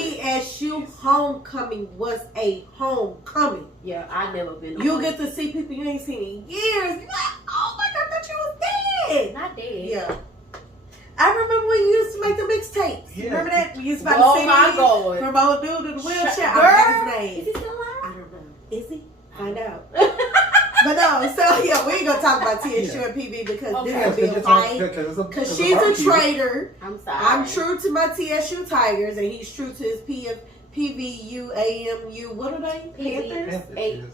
TSU homecoming was a homecoming. Yeah, I've never been to You one. get to see people you ain't seen in years. You're like, oh my God, I thought you was dead. Not dead. Yeah. I remember when you used to make the mixtapes. Yeah. Remember that? You used to buy the CD my God. from old dude in the wheelchair. I forgot his name. Is he still alive? I don't know. Is he? Find out. But no, so yeah, we ain't gonna talk about TSU and PV because this will be a fight. Because she's a traitor. I'm sorry. I'm true to my TSU Tigers, and he's true to his PVU, AMU. What are they? Panthers?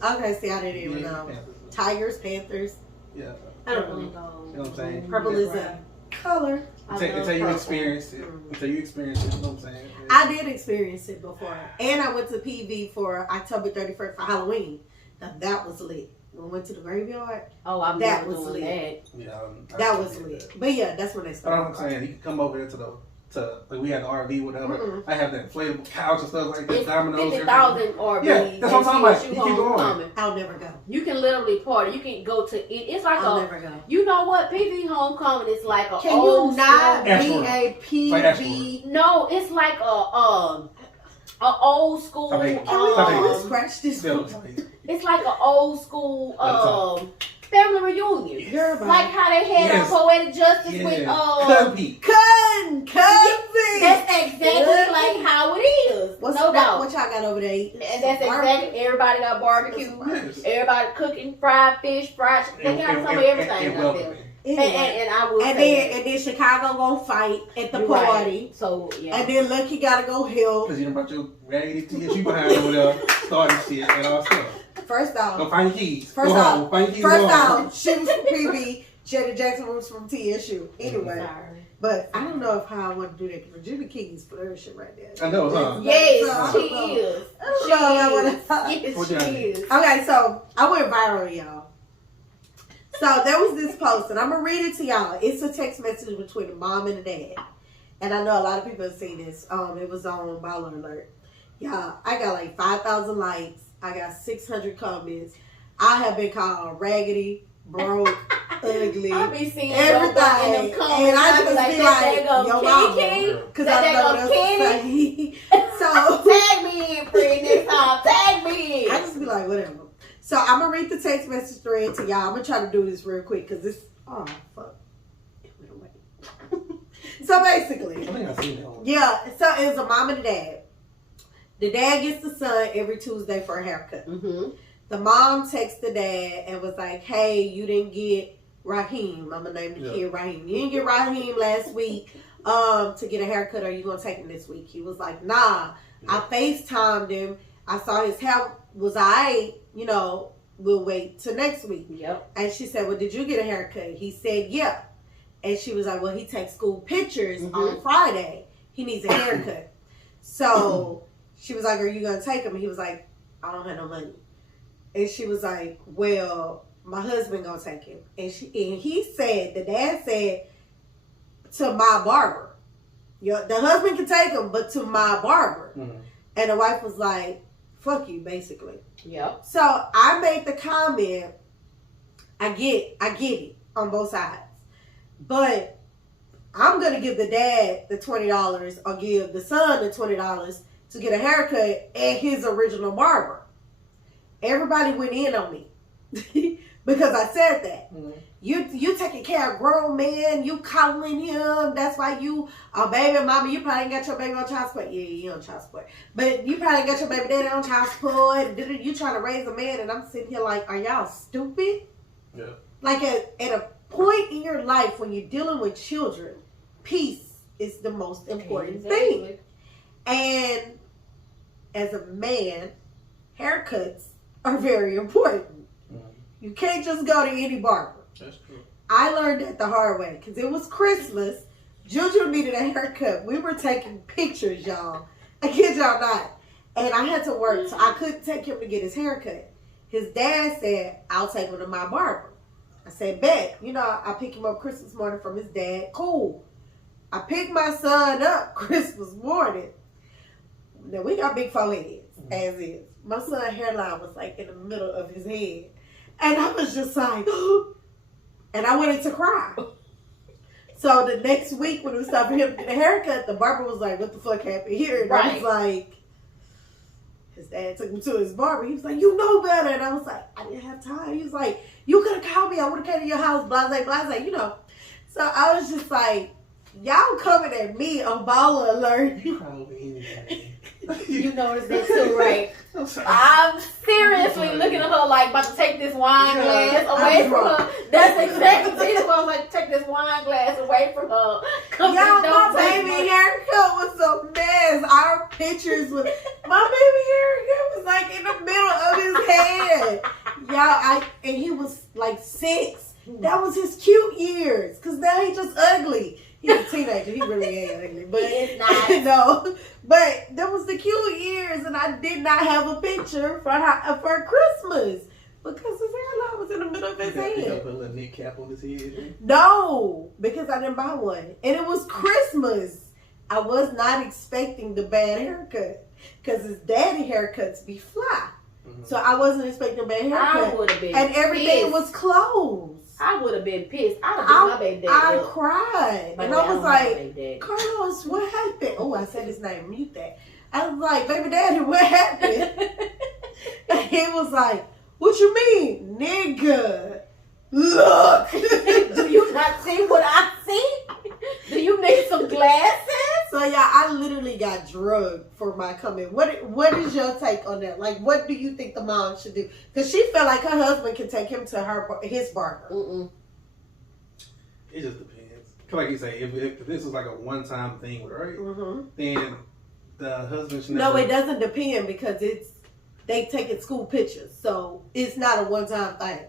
Okay, see, I didn't even know. Tigers, Panthers. Yeah. I don't really know. You know what I'm saying? Purple is a color. Until you experience it. Until you experience it, you know what I'm saying? I did experience it before. And I went to PV for October 31st for Halloween. Now that was lit. We went to the graveyard. Oh, I'm that never was doing lit. that. Yeah, that was lit. But yeah, that's when they started. But I'm saying, he could come over there like we had the RV, whatever. I have that inflatable couch and stuff like that. It's Dominoes. 50,000 RVs. Yeah, that's what I'm talking about. You keep going. I'll never go. You can literally party. You can go to it's like I'll never go. You know what? PV homecoming is like a Can old you not school. be a PV? No, it's like a old school. Can we scratch this? It's like an old school family reunion. Like how they had a Poetic Justice with Cousin. That's exactly like how it is. What y'all got over there? And that's exactly. Everybody got barbecue. Everybody cooking fried fish, fried chicken. They got some of everything out there. And I will. And then Chicago gonna fight at the party. Right. So yeah. And then Lucky gotta go help. Because you done brought your raggedy TSU behind over there, starting shit and all stuff. First off, go find your keys. First off, she was from PB. Janet Jackson was from TSU. Anyway, but I don't know how I want to do that because Virginia King is flourishing right there. I know, huh? Yes, she is. Yes, she is. Okay, so I went viral, y'all. So there was this post, and I'm gonna read it to y'all. It's a text message between the mom and the dad, and I know a lot of people have seen this. It was on Baller Alert. Y'all, I got like 5,000 likes. I got 600 comments. I have been called raggedy, broke, ugly, I be seeing everything. In them comments, and I just be like, yo, mama. Because I know what else to say. So, tag me in, friend, this time. Tag me in. I just be like, whatever. So, I'm going to read the text message thread to y'all. I'm going to try to do this real quick because this, oh, fuck. So, basically. I think I seen that one. Yeah, so it was a mom and a dad. The dad gets the son every Tuesday for a haircut. Mm-hmm. The mom texts the dad and was like, hey, you didn't get Raheem. I'm going to name the kid Raheem. You didn't get Raheem last week to get a haircut. Are you going to take him this week? He was like, nah. I FaceTimed him. I saw his hair was all right. You know, we'll wait till next week. Yep. And she said, well, did you get a haircut? He said, yeah. And she was like, well, he takes school pictures on Friday. He needs a haircut. So she was like, are you going to take him? And he was like, I don't have no money. And she was like, well, my husband going to take him. And he said, the dad said, to my barber. The husband can take him, but to my barber. Mm-hmm. And the wife was like, fuck you, basically. Yep. So I made the comment, I get it on both sides. But I'm going to give the dad the $20 or give the son the $20 to get a haircut at his original barber. Everybody went in on me because I said that. Mm-hmm. You taking care of grown man, you coddling him. That's why you baby mama. You probably ain't got your baby on child support. Yeah, you on child support, but you probably got your baby daddy on child support. You trying to raise a man, and I'm sitting here like, are y'all stupid? Yeah. Like at a point in your life when you're dealing with children, peace is the most important thing. And as a man, haircuts are very important. Mm-hmm. You can't just go to any barber. That's true. I learned that the hard way because it was Christmas. Juju needed a haircut. We were taking pictures, y'all. I kid y'all not. And I had to work, so I couldn't take him to get his haircut. His dad said, I'll take him to my barber. I said, bet. You know, I picked him up Christmas morning from his dad. Cool. I picked my son up Christmas morning. Now, we got big foreheads, as is. My son's hairline was like in the middle of his head. And I was just like, and I wanted to cry. So the next week when it was time for him to get a haircut, the barber was like, what the fuck happened here? And I was like, his dad took him to his barber. He was like, you know better. And I was like, I didn't have time. He was like, you could have called me. I would have came to your house, blase, blase, you know. So I was just like, y'all coming at me on Baller Alert. You called me anyway. You noticed that too, right? I'm seriously looking at her like about to take this wine glass away from her. That's exactly what I was like, take this wine glass away from her. Y'all, my baby haircut was a mess. Our pictures was, my baby haircut was like in the middle of his head. Y'all, and he was like 6. That was his cute years. Cause now he just ugly. He's a teenager. He really ain't ugly, but it's not. No. But that was the cute years, and I did not have a picture for Christmas because his hairline was in the middle of his head. You put a little knit cap on his head. No, because I didn't buy one, and it was Christmas. I was not expecting the bad haircut because his daddy haircuts be fly, so I wasn't expecting a bad haircut. I would have been, and everything was closed. I would have been pissed. I'd have been my baby daddy. I cried. And I was like, Carlos, what happened? Oh, I said his name. Mute that. I was like, baby daddy, what happened? And he was like, what you mean? Nigga, look. Do you not see what I see? Do you need some glasses? So, yeah, I literally got drugged for my comment. What is your take on that? Like, what do you think the mom should do? Because she felt like her husband can take him to his barber. It just depends. Like you say, if this is like a one-time thing, right? Then the husband should never... No, it doesn't depend because they taking school pictures. So, it's not a one-time thing.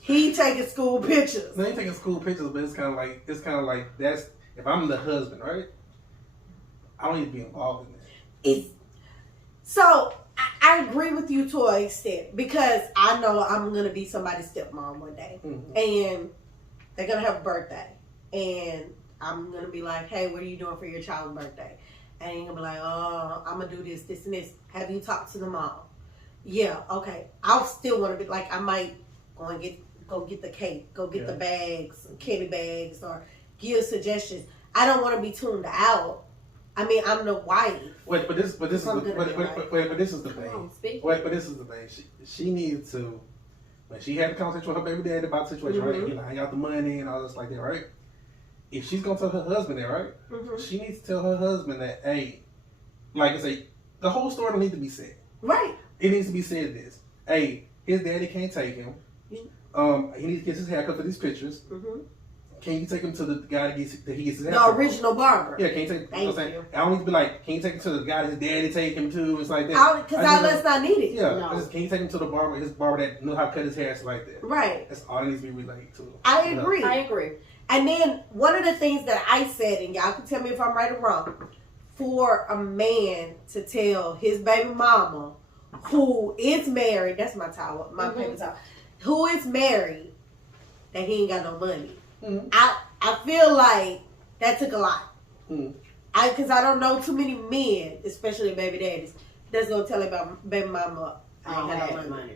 He taking school pictures. No, he taking school pictures, but it's kind of like that's... If I'm the husband, right? I don't need to be involved in that. So, I agree with you to an extent because I know I'm going to be somebody's stepmom one day. And they're going to have a birthday. And I'm going to be like, hey, what are you doing for your child's birthday? And you're going to be like, oh, I'm going to do this, this, and this. Have you talked to the mom? Yeah, okay. I'll still want to be like, I might go get the cake, go get the bags, candy bags, or give suggestions. I don't want to be tuned out. I mean, I'm the wife. But this is the thing. She needed to, when she had a conversation with her baby daddy about the situation, right? You know, I got the money and all this like that, right? If she's gonna tell her husband that, right? She needs to tell her husband that, hey, like I say, the whole story don't need to be said. Right. It needs to be said this. Hey, his daddy can't take him. He needs to get his haircut for these pictures. Can you take him to the guy that he gets his haircut? The original barber. Yeah, can you take? Thank you. I don't need to be like, can you take him to the guy that his daddy take him to? It's like that. Because that's not needed. Yeah. No. Can you take him to the barber? His barber that knew how to cut his hair, like that. Right. That's all that needs to be related to. I agree. I agree. And then one of the things that I said, and y'all can tell me if I'm right or wrong, for a man to tell his baby mama, who is married, that's my towel, my paper towel, who is married, that he ain't got no money. I feel like that took a lot. Because I don't know too many men, especially baby daddies, that's going to tell about baby mama, I ain't got no money.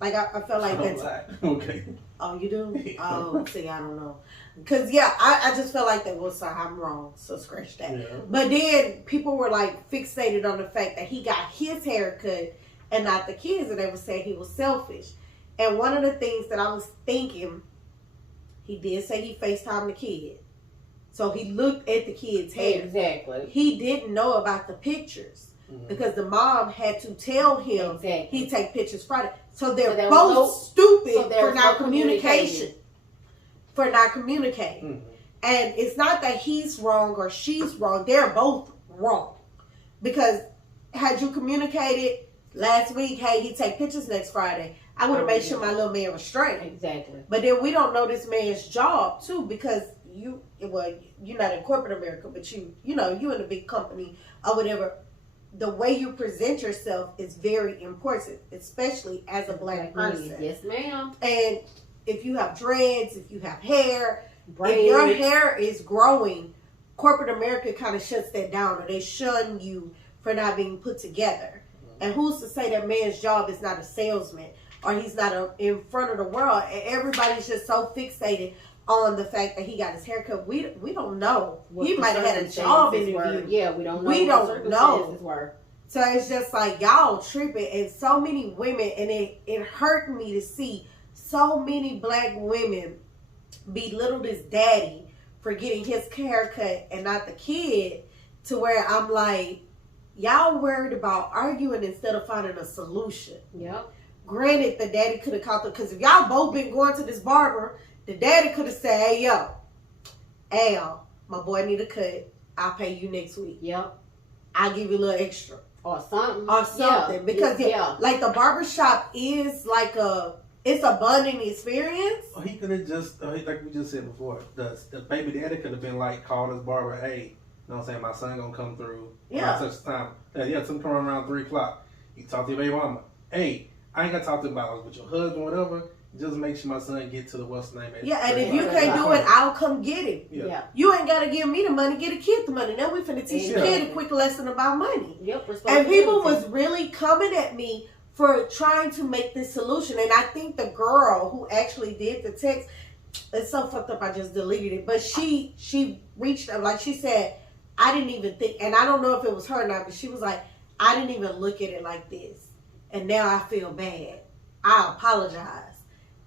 Like, I feel like that's... Okay. Oh, you do? Oh, see, I don't know. Because, yeah, I just felt like that was, so I'm wrong, so scratch that. Yeah. But then people were, like, fixated on the fact that he got his haircut and not the kids, and they were saying he was selfish. And one of the things that I was thinking, he did say he FaceTimed the kid. So he looked at the kid's hair. Exactly. He didn't know about the pictures because the mom had to tell him he'd take pictures Friday. So they're both stupid for not communication. For not communicating. And it's not that he's wrong or she's wrong. They're both wrong. Because had you communicated last week, hey, he take pictures next Friday, I would have made sure my little man was straight. Exactly. But then we don't know this man's job too, because you're not in corporate America, but you in a big company or whatever. The way you present yourself is very important, especially as a black person. Yes, ma'am. And if you have dreads, if you have hair, if your hair is growing, corporate America kind of shuts that down, or they shun you for not being put together. And who's to say that man's job is not a salesman, or he's not in front of the world? And everybody's just so fixated on the fact that he got his haircut. We don't know. He might have had a job interview. Yeah, we don't know. We don't know. So it's just like, y'all tripping. And so many women, and it hurt me to see so many black women belittle this daddy for getting his haircut and not the kid. to where I'm like, y'all worried about arguing instead of finding a solution. Yep. Granted, the daddy could have caught them, because if y'all both been going to this barber, the daddy could have said, hey, yo, Al, my boy need a cut. I'll pay you next week. Yep. I'll give you a little extra. Or something. Yeah. Because, like, the barbershop is like it's a bonding experience. He could have just, like we just said before, the baby daddy could have been like, called his barber, hey, you know what I'm saying, my son gonna come through. Yeah. Such time. Some come around 3 o'clock. You talk to your baby mama. Hey, I ain't gonna talk to him about with your husband, whatever. Just make sure my son get to the what's name. And if you can't do it, I'll come get him. Yeah. You ain't gotta give me the money, get a kid the money. Now we finna teach the kid a quick lesson about money. Yep. And people was really coming at me for trying to make this solution. And I think the girl who actually did the text, it's so fucked up I just deleted it. But she reached out, like she said, I didn't even think, and I don't know if it was her or not, but she was like, I didn't even look at it like this. And now I feel bad. I apologize.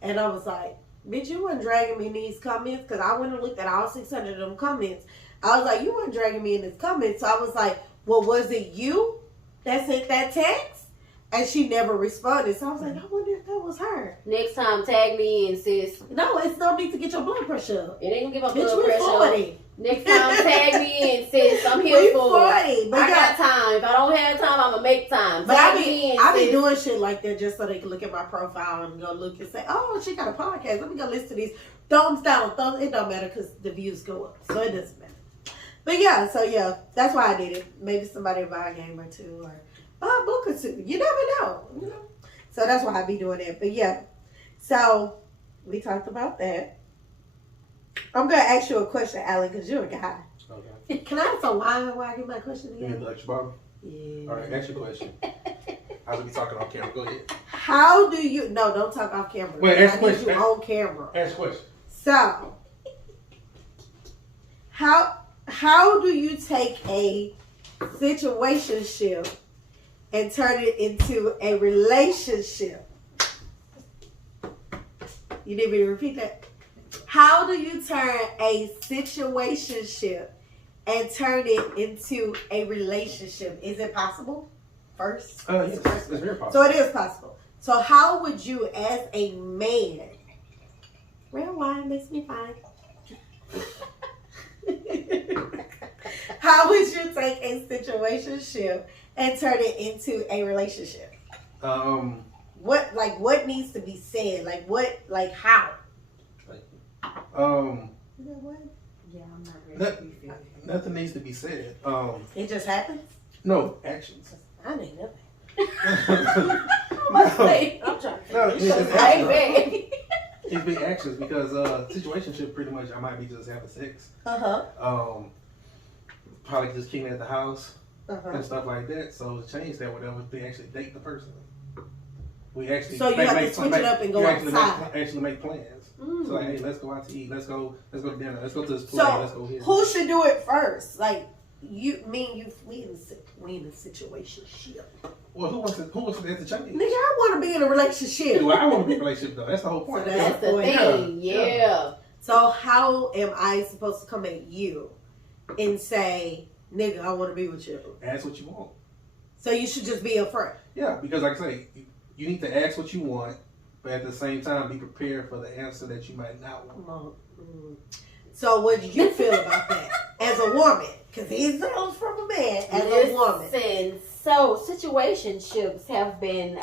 And I was like, bitch, you weren't dragging me in these comments, because I went and looked at all 600 of them comments. I was like, you weren't dragging me in this comments. So I was like, well, was it you that sent that text? And she never responded. So I was like, I wonder if that was her. Next time, tag me in, sis. No, it's no need to get your blood pressure up. It ain't gonna give my Bitch, blood pressure up. 40. Next time, tag me in, sis. I'm here for 40. But I got time. If I don't have time, I'm gonna make time. But I be doing shit like that just so they can look at my profile and go look and say, oh, she got a podcast. Let me go listen to these. Thumbs down, thumbs. It don't matter because the views go up. So it doesn't matter. But yeah, that's why I did it. Maybe somebody will buy a game or two or buy a book or two. You never know. You know? So that's why I be doing it. But yeah. So we talked about that. I'm going to ask you a question, Alan, because you're a guy. Okay. Can I have some wine while I get my question You again? need the extra bottle? Yeah. All right, ask your question. I was be talking off camera. Go ahead. How do you... No, don't talk off camera. Wait, ask I question. need you on camera. Ask question. So, how do you take a situationship and turn it into a relationship? You need me to repeat that? How do you turn a situationship and turn it into a relationship? Is it possible? First? Yes, it's very possible. So it is possible. So how would you, as a man, red wine makes me fine. How would you take a situationship and turn it into a relationship? What needs to be said? How? You know what? Yeah, I'm not ready. Nothing needs to be said. It just happens? No, actions. I didn't know that. I'm trying to it's big actions because situationship pretty much I might be just having sex. Probably just kicking at the house and stuff like that. So to change that, whatever, they actually date the person. We actually so you have to switch it up and go outside. Actually make plans. So like, hey, let's go out to eat. Let's go to dinner. Let's go to this play. Let's go here. Who should do it first? Like we in a situationship. Well, who wants that to change? Nigga, I want to be in a relationship. Well, I want to be in a relationship though. That's the whole point. So that's the thing. Yeah. So how am I supposed to come at you and say, nigga, I want to be with you? Ask what you want. So you should just be upfront. Yeah, because like I say, you need to ask what you want, but at the same time, be prepared for the answer that you might not want. So what do you feel about that as a woman? Because he's from a man as a woman. So situationships have been,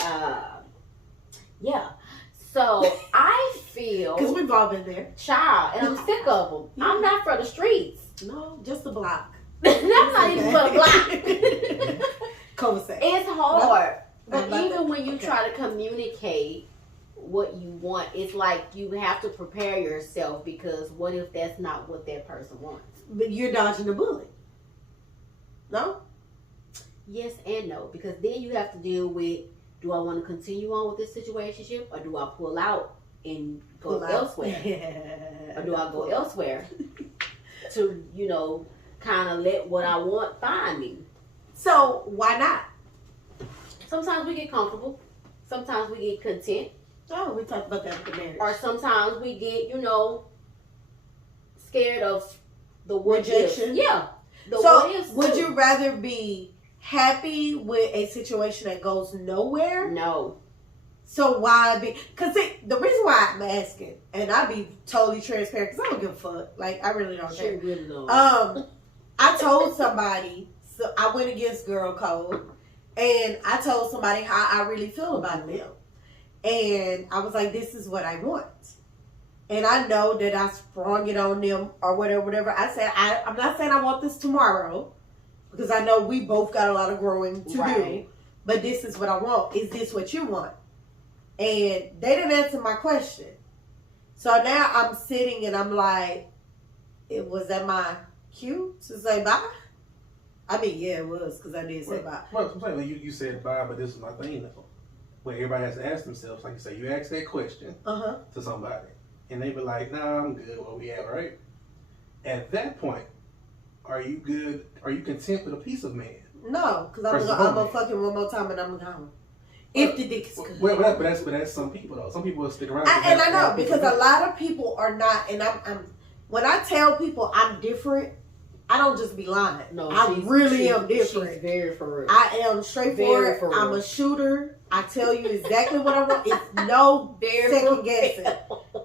So I feel because we've all been there, child, and I'm sick of them. Yeah. I'm not for the streets. No, just the block. I'm not even for the block. It's hard, but even when you try to communicate what you want, it's like you have to prepare yourself because what if that's not what that person wants? But you're dodging the bullet. No? Yes and no, because then you have to deal with, do I want to continue on with this situationship or do I pull out and go elsewhere? Or do I go elsewhere to, kind of let what I want find me? So why not? Sometimes we get comfortable. Sometimes we get content. Oh, we talked about that with the marriage. Or sometimes we get, scared of the rejection. Yeah. would you rather be happy with a situation that goes nowhere? No. So why be? Because the reason why I'm asking, and I be totally transparent, because I don't give a fuck. Like, I really don't care. Really don't. I told somebody, so I went against girl code, and I told somebody how I really feel about them. And I was like, this is what I want. And I know that I sprung it on them or whatever. I said, I'm not saying I want this tomorrow, because I know we both got a lot of growing to do. But this is what I want. Is this what you want? And they didn't answer my question. So now I'm sitting and I'm like, was that my cue to say bye? I mean, yeah, it was, because I did say bye. Well, I'm saying, you said bye, but this is my thing, though. Where everybody has to ask themselves, like you say, you ask that question to somebody, and they be like, nah, I'm good where we at, right? At that point, are you good? Are you content with a piece of man? No, because I'm going to fuck him one more time and I'm gone. If the dick is good. Well, but that's some people, though. Some people will stick around. And I know, because a lot of people are not, and I'm when I tell people I'm different, I don't just be lying. No, I really am different. She's very for real. I am straightforward. I'm a shooter. I tell you exactly what I want. It's no second guessing.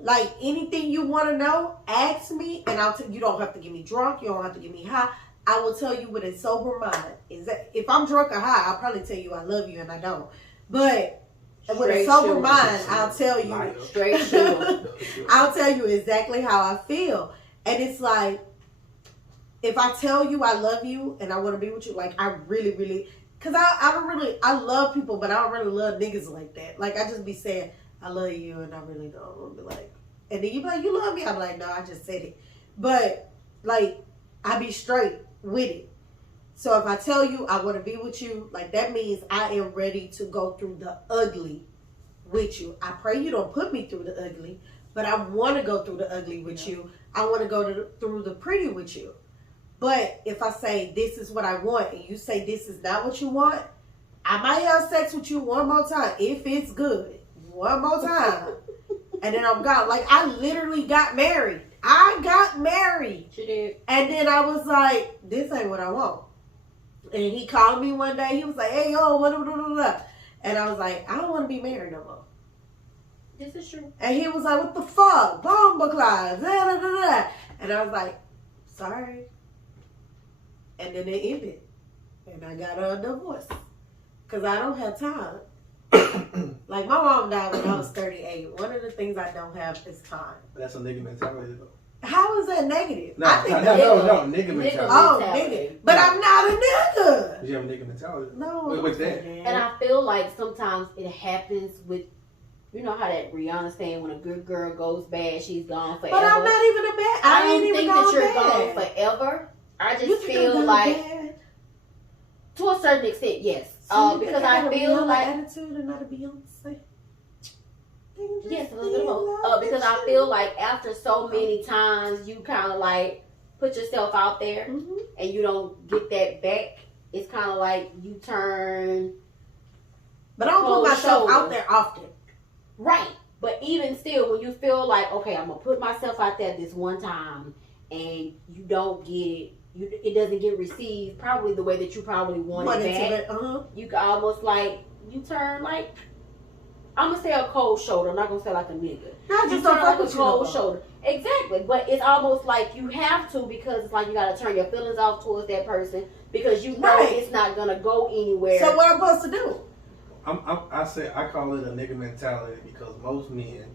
Like, anything you want to know, ask me, and I'll tell you. You don't have to get me drunk. You don't have to get me high. I will tell you with a sober mind. Is that if I'm drunk or high, I'll probably tell you I love you, and I don't. But with a sober mind, I'll tell you. Straight shooter. I'll tell you exactly how I feel, and it's like, if I tell you I love you and I want to be with you, like, I really, really, because I love people, but I don't really love niggas like that. Like, I just be saying, I love you, and I really don't. I'll be like, and then you be like, you love me? I'm like, no, I just said it. But, like, I be straight with it. So if I tell you I want to be with you, like, that means I am ready to go through the ugly with you. I pray you don't put me through the ugly, but I want to go through the ugly with you. I want to go through the pretty with you. But if I say, this is what I want, and you say this is not what you want, I might have sex with you one more time, if it's good. One more time. And then I'm gone. Like, I literally got married. I got married. She did. And then I was like, this ain't what I want. And he called me one day. He was like, hey, yo, what? And I was like, I don't want to be married no more. This is true. And he was like, what the fuck? Bomba class. And I was like, sorry. And then it ended. And I got a divorce. Because I don't have time. Like, my mom died when I was 38. One of the things I don't have is time. That's a nigga mentality, though. How is that negative? No, nigga mentality. Oh, nigga. But I'm not a nigga. Did you have a nigga mentality? No. What's that? And I feel like sometimes it happens with, you know how that Rihanna saying, when a good girl goes bad, she's gone forever. But I'm not even a bad. I don't think that you're gone forever. I just feel like, to a certain extent, yes. So because I feel like attitude and not a Beyonce. Yes, a little bit more. Because I feel like after so many times you kind of like put yourself out there and you don't get that back, it's kind of like you turn. But I don't put myself out there often. Right. But even still, when you feel like, okay, I'm going to put myself out there this one time and you don't get it, it doesn't get received probably the way that you probably want it back. You can almost like, you turn like, I'm going to say a cold shoulder. I'm not going to say like a nigga. Not just turn like a cold shoulder. Exactly. But it's almost like you have to, because it's like you got to turn your feelings off towards that person because you know it's not going to go anywhere. So what I'm supposed to do? I call it a nigga mentality because most men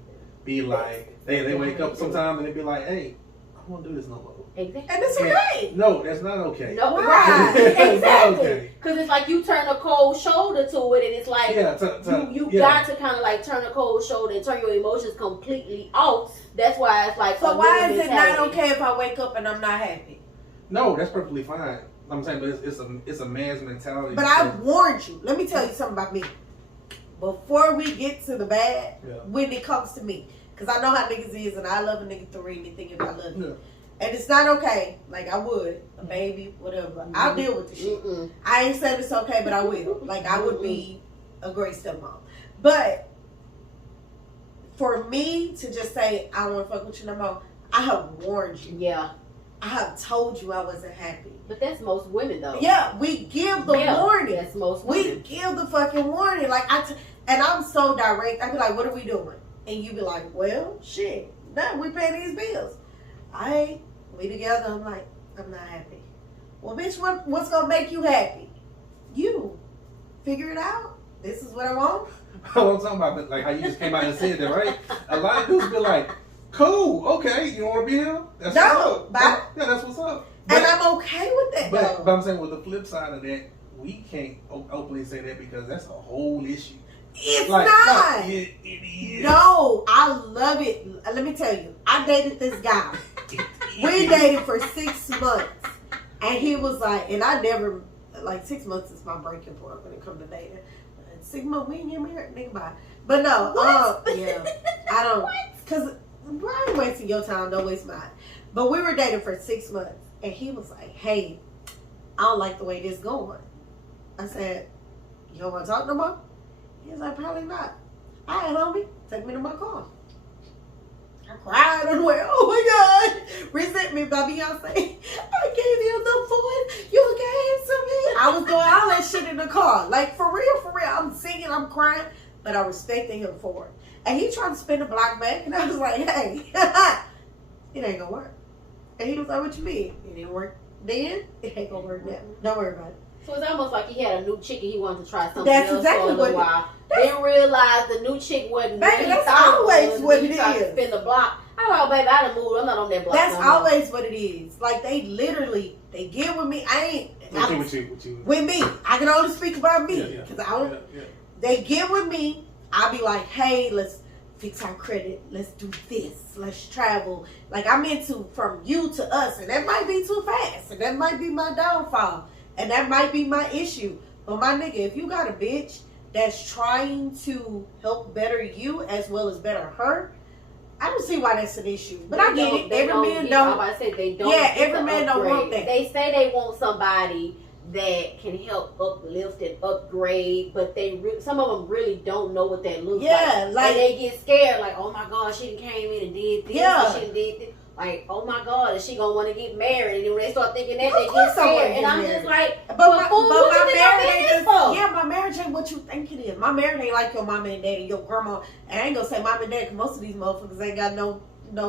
be like, they wake up sometimes and they be like, hey, I won't do this no more. Exactly. And it's okay. No, that's not okay. No, right. Exactly. Because it's like you turn a cold shoulder to it, and it's like you got to kind of like turn a cold shoulder and turn your emotions completely off. That's why it's like. So why is it not okay if I wake up and I'm not happy? No, that's perfectly fine. I'm saying, but it's a man's mentality. But I warned you. Let me tell you something about me. Before we get to the bad, when it comes to me, because I know how niggas is, and I love a nigga through anything if I love you. And it's not okay. Like, I would. A baby, whatever. I'll deal with the shit. I ain't saying it's okay, but I will. Like, I would be a great stepmom. But for me to just say, I don't want to fuck with you no more, I have warned you. Yeah. I have told you I wasn't happy. But that's most women, though. Yeah, we give the warning. That's most women. We give the fucking warning. Like, and I'm so direct. I be like, what are we doing? And you be like, well, shit. No, we pay these bills. We together. I'm like, I'm not happy. Well, bitch, what's going to make you happy? You. Figure it out. This is what I want. I'm talking about, like, how you just came out and said that, right? A lot of dudes be like, cool, okay, you want to be here? That's what's up. Bye. Yeah, that's what's up. But, and I'm okay with that, though. But I'm saying, with the flip side of that, we can't openly say that because that's a whole issue. It's like, not. No, it is. No, I love it. Let me tell you, I dated this guy. We dated for 6 months. And he was like, and I never, like 6 months is my breaking point when it comes to dating. 6 months, we ain't get married, nigga, bye. But no, yeah, I don't, because I ain't wasting your time, don't waste mine. But we were dating for 6 months. And he was like, hey, I don't like the way this going. I said, you don't want to talk no more? He was like, probably not. All right, homie, take me to my car. I cried on the way. Oh my God. Resentment by Beyonce. I gave you the voice. You gave to me. I was doing all that shit in the car. Like, for real. I'm singing, I'm crying. But I respected him for it. And he tried to spin the block back. And I was like, hey, it ain't gonna work. And he was like, what you mean? It didn't work then. It ain't gonna work now. Don't worry about it. So it's almost like he had a new chick and he wanted to try something That's else exactly for a little while. Didn't realize the new chick wasn't what he thought it was. What he tried to spin the block. Oh, baby, I done moved. I'm not on that block. That's always what it is. Like, they get with me. With me. I can only speak about me. Because I don't. Yeah. They get with me. I'll be like, hey, let's fix our credit. Let's do this. Let's travel. Like, I'm into from you to us. And that might be too fast. And that might be my downfall. And that might be my issue. But my nigga, if you got a bitch that's trying to help better you as well as better her, I don't see why that's an issue. But I get it. Every man don't. I said they don't. Yeah, every man don't want that. They say they want somebody that can help uplift and upgrade, but some of them really don't know what that looks like. Yeah, like, and they get scared, like, oh my God, she came in and did this, and she did this. Like, oh my God, is she gonna want to get married? And then when they start thinking that, they get scared. And I'm just like, but my marriage ain't my marriage ain't what you think it is. My marriage ain't like your mama and daddy, your grandma. And I ain't gonna say mama and daddy, because most of these motherfuckers ain't got no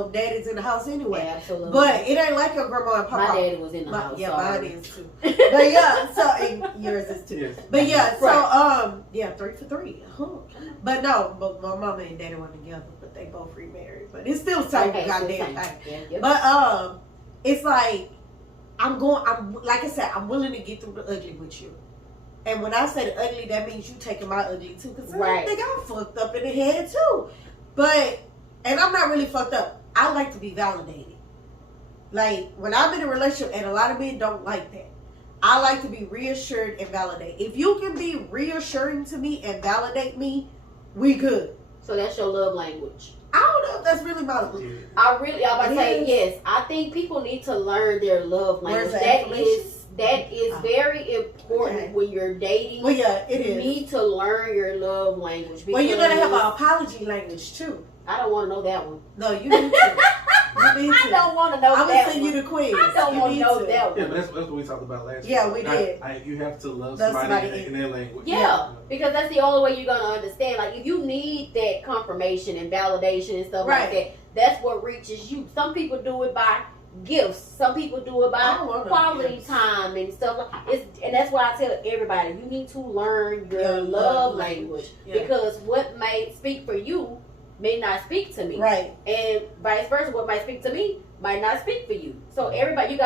daddies in the house anyway. Yeah, absolutely. But it ain't like your grandma and papa. My daddy was in the house. Yeah, mine is too. But yeah, so and yours is too. Yes. But yeah, so 3 for 3. But no, but my mama and daddy weren't together, but they both remarried. But it's still the same goddamn thing. Yeah, but it's like I'm like I said, I'm willing to get through the ugly with you. And when I say the ugly, that means you taking my ugly too, because I think I'm fucked up in the head too. And I'm not really fucked up. I like to be validated. Like, when I'm in a relationship, and a lot of men don't like that, I like to be reassured and validated. If you can be reassuring to me and validate me, we good. So that's your love language. I don't know if that's really my love. I'm about to say, yes. I think people need to learn their love language. That is very important when you're dating. Well, yeah, it is. You need to learn your love language. Well, you're going to have an apology language, too. I don't want to know that one. No, you need to. I don't want to know that one. I'm going to send you the quiz. I don't want to know that one. Yeah, but that's what we talked about last year. Yeah, we did. You have to love somebody in their language. Yeah, because that's the only way you're going to understand. Like, if you need that confirmation and validation and stuff like that, that's what reaches you. Some people do it by gifts. Some people do it by quality time and stuff. And that's why I tell everybody, you need to learn your love language. Because what may speak for you may not speak to me. Right. And vice versa, what might speak to me might not speak for you. So everybody,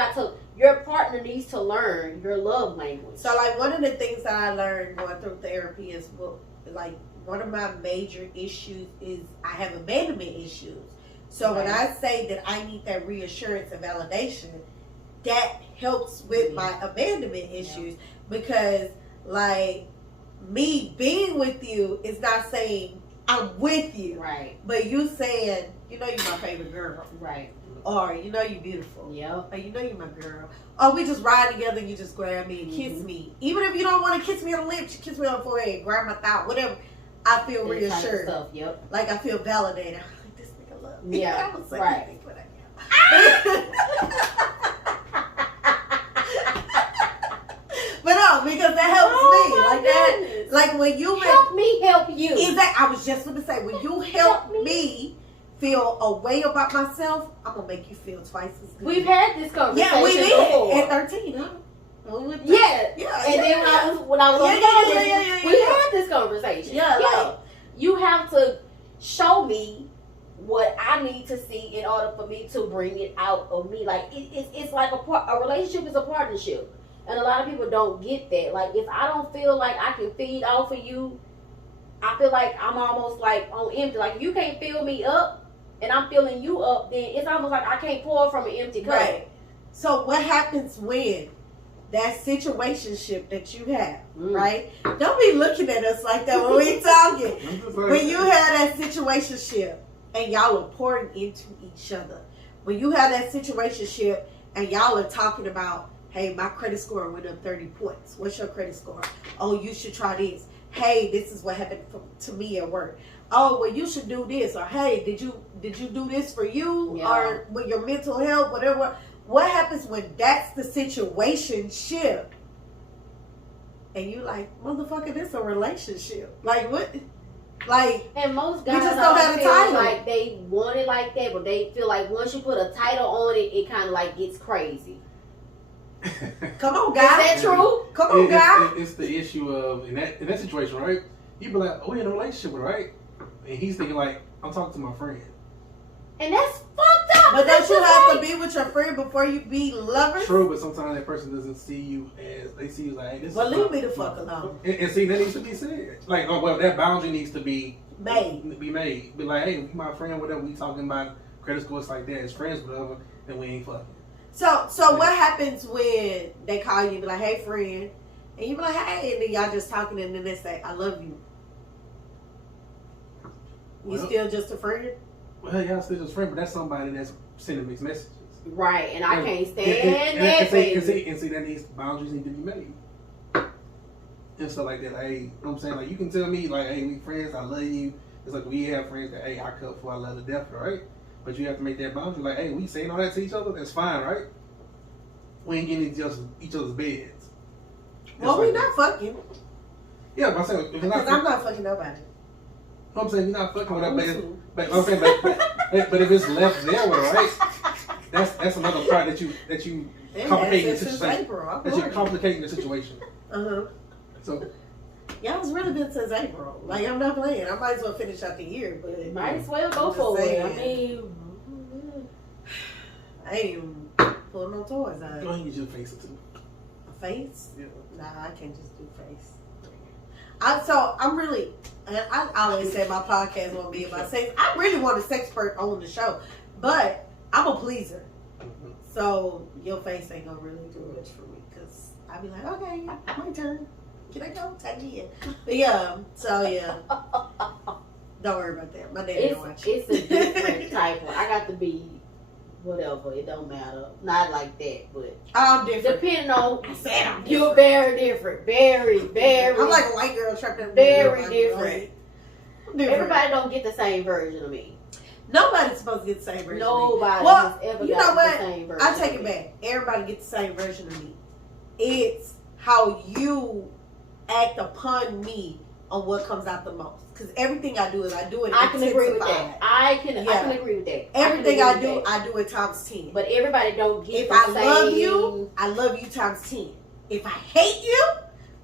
your partner needs to learn your love language. So like one of the things that I learned going through therapy is, like, one of my major issues is I have abandonment issues. So when I say that I need that reassurance and validation, that helps with my abandonment issues, because like me being with you is not saying I'm with you. Right. But you saying, you know, you're my favorite girl. Right. Or, you know, you're beautiful. Yeah. Or, you know, you're my girl. Or we just ride together and you just grab me and kiss me. Even if you don't want to kiss me on the lips, you kiss me on the forehead, grab my thigh, whatever. I feel reassured. Stuff, like I feel validated. I'm like, this nigga love me. Yeah. I was right. No, because that helps me. Like goodness. that. Like when you help me help you. Exactly. I was just going to say, when you help me feel a way about myself, I'm gonna make you feel twice as good. We've had this conversation. Yeah, we did before. at 13, huh? Yeah. And then when I was on college, we had this conversation. Yeah, like you have to show me what I need to see in order for me to bring it out of me. Like it's like a relationship is a partnership, and a lot of people don't get that. Like if I don't feel like I can feed off of you, I feel like I'm almost like on empty. Like if you can't fill me up and I'm filling you up, then it's almost like I can't pour from an empty cup. Right. So what happens when that situationship that you have, right? Don't be looking at us like that when we talking. When you have that situationship and y'all are pouring into each other. When you have that situationship and y'all are talking about, hey, my credit score went up 30 points. What's your credit score? Oh, you should try this. Hey, this is what happened to me at work. Oh, well, you should do this. Or, hey, did you do this for you? Yeah. Or with your mental health, whatever. What happens when that's the situationship? And you like, motherfucker, this a relationship. Like, what? Like, and most guys just don't have a title. Like they want it like that, but they feel like once you put a title on it, it kind of like gets crazy. Come on, guy. Is that true? Come on, guy. It's the issue of in that situation, right? You be like, oh, we're in a relationship, right? And he's thinking like, I'm talking to my friend. And that's fucked up. But don't you have to be with your friend before you be lovers? True, but sometimes that person doesn't see you as they see you like, hey, this well, is leave me the fuck alone. And see, that needs to be said. Like, oh well, that boundary needs to be made. Be like, hey, you my friend, whatever. We talking about credit scores like that as friends, whatever. Then we ain't fucking. So what happens when they call you and be like, hey, friend, and you be like, hey, and then y'all just talking and then they say, I love you. You still just a friend? Well, y'all still just a friend, but that's somebody that's sending mixed messages. Right, and I can't stand that. And see, that needs boundaries need to be made. And stuff like that. Like, hey, you know what I'm saying? Like, you can tell me, like, hey, we friends, I love you. It's like we have friends that, hey, I cut for I love to death, right? But you have to make that boundary. Like, hey, we saying all that to each other, that's fine, right? We ain't getting each other's beds. Well, we not fucking. Yeah, but I'm saying, because I'm not fucking nobody. No, I'm saying you're not fucking with that, but I'm saying, but if it's left there, right? That's another part that you complicating the situation. That you're complicating the situation. So. Y'all was really good since April. Like, I'm not playing. I might as well finish out the year, but might as well go for it. I mean, I ain't even pulling no toys out. Go ahead and use your face too. A face? Yeah. Nah, I can't just do face. I'm really, and I always say my podcast won't be about sex. I really want a sex expert on the show, but I'm a pleaser. Mm-hmm. So your face ain't gonna really do much for me because I be like, okay, my turn. Can I go? Tag me in. But yeah, so yeah. Don't worry about that. My daddy don't watch it. It's a different type one. I got to be whatever. It don't matter. Not like that, but I'm different. Depending on, you're very different. Very, very. I'm like a white girl trapped in very different. Everybody don't get the same version of me. Nobody's supposed to get the same version Nobody of me. has ever got the same version. I take it back. Everybody gets the same version of me. It's how you act upon me on what comes out the most. Because everything I do is I do it. I can agree with that. I can agree with that. Everything I do it times 10. But everybody don't get if the I same. love you, I love you times 10. If I hate you,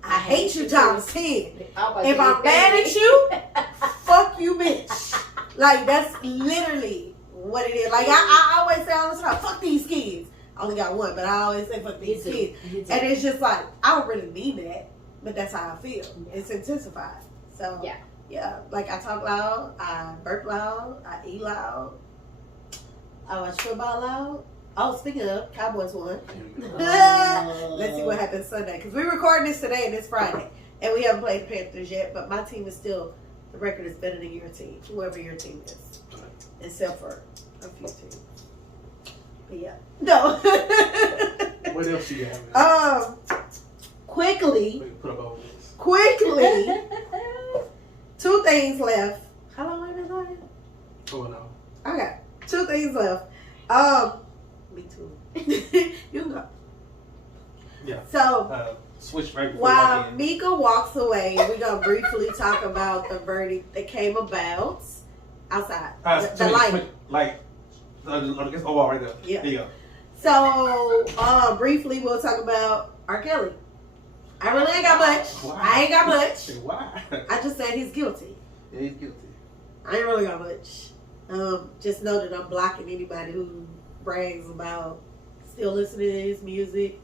I hate you times 10. If I'm mad at you, fuck you, bitch. Like, that's literally what it is. Like, I always say all the time, fuck these kids. I only got one, but I always say fuck these kids. And it's just like, I don't really mean that. But that's how I feel. It's intensified. So, yeah. Like, I talk loud. I burp loud. I eat loud. I watch football loud. Oh, speaking of, Cowboys won. Let's see what happens Sunday. Because we're recording this today and it's Friday. And we haven't played the Panthers yet. But my team is still, the record is better than your team. Whoever your team is. Except for a few teams. But yeah. No. What else you got? Quickly, 2 things left. How long have I been talking? Oh no. Okay, 2 things left. Me too. You go. Yeah. So, switch right before while Mika walks away, we're going to briefly talk about the verdict that came about outside. The light. Like, against the wall right there. Yeah. There you go. So, briefly, we'll talk about R. Kelly. I really ain't got much. Why? I ain't got much. Why? I just said he's guilty. Yeah, he's guilty. I ain't really got much. Just know that I'm blocking anybody who brags about still listening to his music.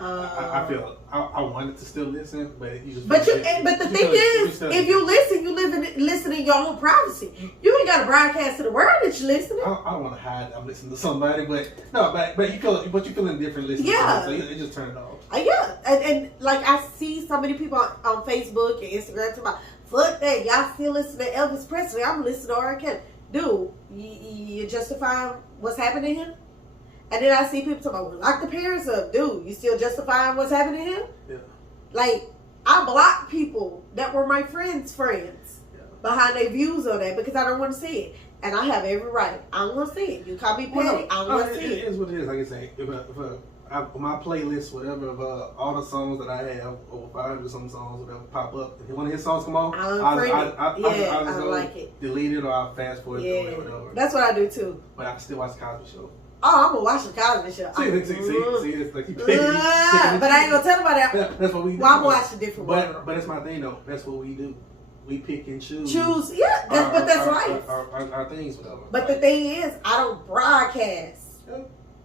I feel I wanted to still listen, but you just. But the thing is, if you listen, you listen in your own privacy. You ain't got to broadcast to the world that you're listening. I don't want to hide. I'm listening to somebody, but you feel indifferent listening. Yeah. To it, so you just turn it off. Yeah, and like I see so many people on Facebook and Instagram talking about, fuck that, y'all still listen to Elvis Presley. I'm listening to R. Kelly. Dude, you justifying what's happening to him? And then I see people talking about, well, lock the parents up. Dude, you still justifying what's happening to him? Yeah. Like, I blocked people that were my friends' friends behind their views on that because I don't want to see it. And I have every right. I don't want to see it. You call me petty, I don't want to see it. It is what it is. Like I say, if my playlist, whatever, of all the songs that I have, over 500 some songs, whatever, pop up. If one of his songs come on, I just like it. Delete it or I'll fast forward it or whatever. That's what I do too. But I still watch the Cosby Show. Oh, I'm gonna watch the Cosby Show. See, it's like but I ain't gonna tell nobody that. That's what we do. Well, I'm watching different ones. But that's my thing though. That's what we do. We pick and choose. Yeah. That's right. Our things, whatever. But the thing is, I don't broadcast. Yeah.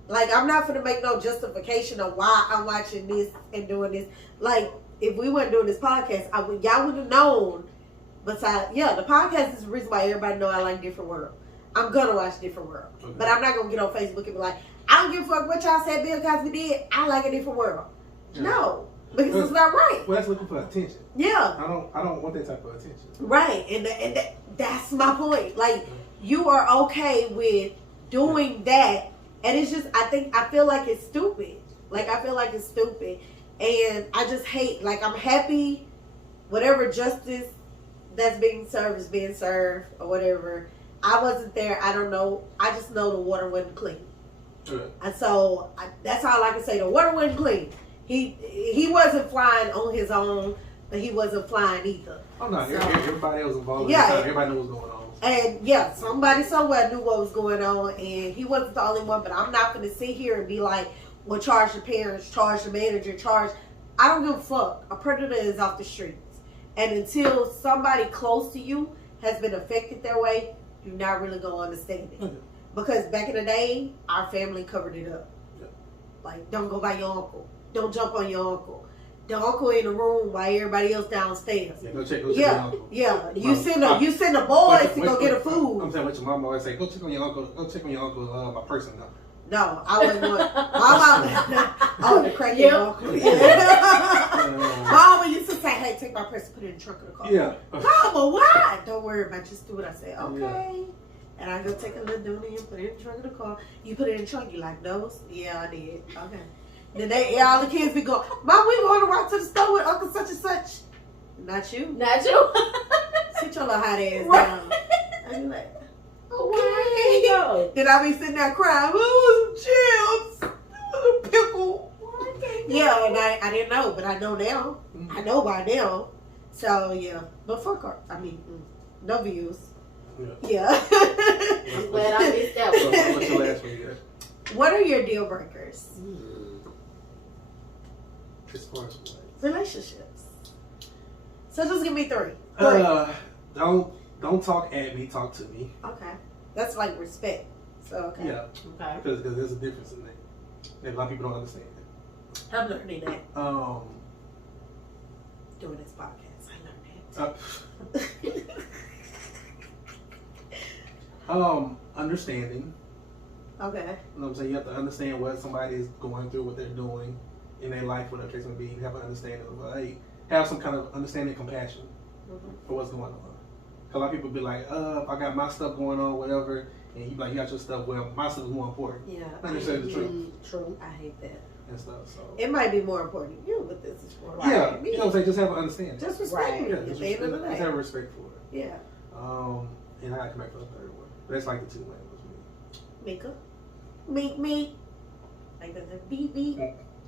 Like, I'm not gonna make no justification of why I'm watching this and doing this. Like, if we weren't doing this podcast, y'all would have known. Besides, the podcast is the reason why everybody know I like Different World. I'm gonna watch Different World. Okay. But I'm not gonna get on Facebook and be like, I don't give a fuck what y'all said Bill Cosby did. I like A Different World. Yeah. No. Because it's not right. Well, that's looking for attention. Yeah. I don't want that type of attention. Right. And that's my point. Like, you are okay with doing that. And it's just, I feel like it's stupid. Like, I feel like it's stupid. And I just hate, like, I'm happy whatever justice that's being served is being served or whatever. I wasn't there. I don't know. I just know the water wasn't clean. Right. And so, that's all I can say. The water wasn't clean. He wasn't flying on his own, but he wasn't flying either. Oh, no. Everybody else involved. Yeah. Everybody knew what was going on. And somebody somewhere knew what was going on, and he wasn't the only one. But I'm not going to sit here and be like, well, charge the parents, charge the manager, charge. I don't give a fuck. A predator is off the streets. And until somebody close to you has been affected that way, you're not really going to understand it. Mm-hmm. Because back in the day, our family covered it up. Yeah. Like, don't go by your uncle. Don't jump on your uncle. The uncle in the room while everybody else downstairs. Yeah, go check your uncle. Yeah. You send the boys to go get a food. I'm saying what your mom always say, go check on your uncle. Go check on your uncle, my person now. No, I wasn't going. The crackhead uncle. Mama used to say, hey, take my purse and put it in the trunk of the car. Yeah. Mama, why? Don't worry about it. Just do what I say. Okay. Yeah. And I go take a little dooney and put it in the trunk of the car. You put it in the trunk, you like, no? Yeah, I did. Okay. Then all the kids be going, Mom, we going to walk to the store with Uncle such and such. Not you. Not you. Sit your little hot ass down. I be like, okay. Then I be sitting there crying, oh, some chips, a pickle. Yeah, and I didn't know, but I know now. Mm-hmm. I know by now. So, yeah. But fuck her. I mean, no views. Yeah. I'm glad I missed that one. What's your last one you got? What are your deal breakers? As far as relationships. So just give me three. Don't talk at me, talk to me. Okay. That's like respect. So, okay. Yeah. Okay. Because there's a difference in that. And a lot of people don't understand that. I'm learning that. Doing this podcast, I learned that. Understanding. Okay. You know what I'm saying? You have to understand what somebody is going through, what they're doing in their life, whatever the case may be. You have an understanding of, have some kind of understanding and compassion for what's going on. A lot of people be like, if I got my stuff going on, whatever, and you be like, you got your stuff, well, my stuff is more important. Yeah. Not necessarily the truth. True. I hate that. And stuff, so. It might be more important to you, but this is for yeah, you know what I'm saying? Just have an understanding. Just respect it. Yeah, just have respect for it. Yeah. And I come back for the third one. That's like the two main ones. Mika. Meek. Like the beep beep.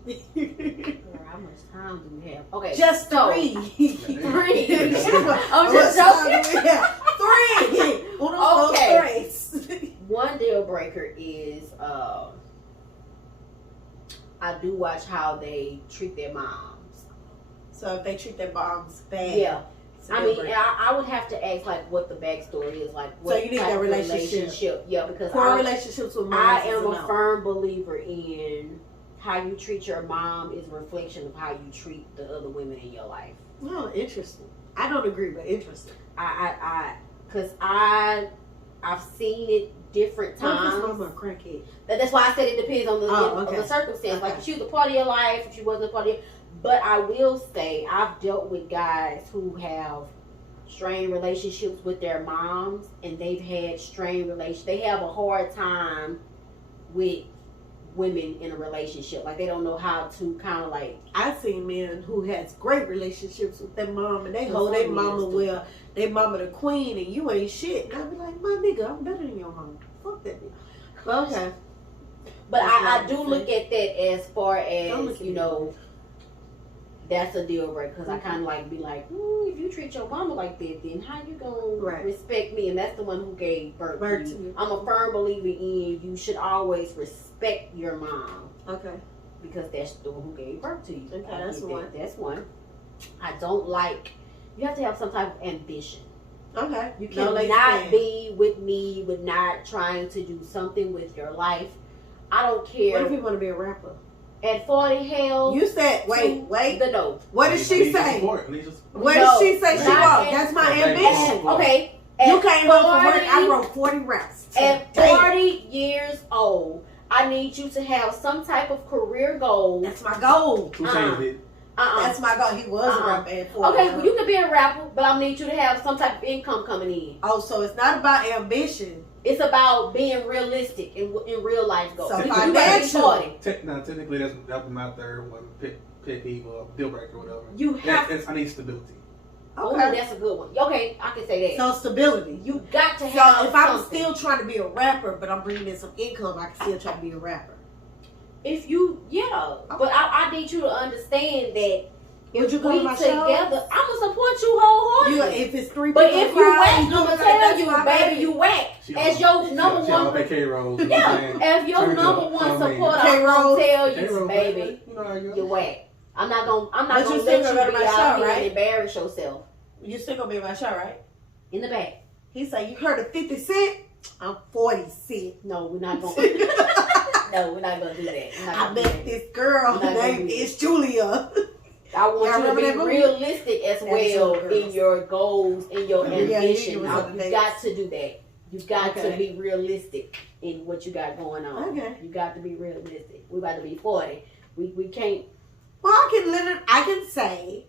How much time do we have? Okay, just so, 3. 3. I'm just joking. 3. Okay. One deal breaker is I do watch how they treat their moms. So if they treat their moms bad, yeah. I mean, I would have to ask like what the backstory is, like what so you need that relationship. Yeah, because poor relationships with moms. I am a firm believer in how you treat your mom is a reflection of how you treat the other women in your life. Oh, interesting. I don't agree, but interesting. Because I've seen it different times. What if his mama a crackhead? That's why I said it depends on the the circumstance. Okay. Like if she was a part of your life, if she wasn't a part of your. But I will say I've dealt with guys who have strained relationships with their moms, and they've had strained relations. They have a hard time with women in a relationship. Like they don't know how to kind of like. I've seen men who has great relationships with their mom, and they hold their mama well. Their mama the queen, and you ain't shit. And I be like, my nigga, I'm better than your mama. Fuck that nigga. Well, okay. But I do look at that as far as, you know, that's a deal breaker. Because I kind of like be like, if you treat your mama like that, then how you gonna respect me? And that's the one who gave birth to you. I'm a firm believer in you should always respect your mom. Okay. Because that's the one who gave birth to you. Okay, that's one. That's one. I don't like, you have to have some type of ambition. Okay. You cannot be with me with not trying to do something with your life. I don't care. What if you want to be a rapper? At 40, hell. You said, wait. The no. What did she say? What did she say she wrote? That's my ambition. Okay. You can't vote for work. I wrote 40 raps. At 40 years old, I need you to have some type of career goal. That's my goal. Who changed it? That's my goal. He was a rapper at 40. Okay, well, you can be a rapper, but I need you to have some type of income coming in. Oh, so it's not about ambition. It's about being realistic in real life goals. So financial. Technically, that's my third one. Pet peeve or deal breaker or whatever. You have. I need stability. Okay. Oh, that's a good one. Okay, I can say that. So stability. You got to have. So if I'm still trying to be a rapper, but I'm bringing in some income, I can still try to be a rapper. If you, but I need you to understand that. If you we together, I'm gonna support you wholeheartedly. If it's 3 but people, if you whack, I'm gonna tell you, baby, you whack. As your number one, if your number one supporter, I'm gonna tell you, baby, you whack. I'm not gonna let you be out here and embarrass yourself. You still gonna be in my show, right? In the back. He said, "You heard of 50 Cent? I'm 40 Cent." No, we're not gonna. No, we're not gonna do that. I met this girl. Her name is Julia. I want you to be realistic as well in your goals, in your ambition. You got to do that. You got to be realistic in what you got going on. Okay. You got to be realistic. We're about to be 40. We can't. Well, I can say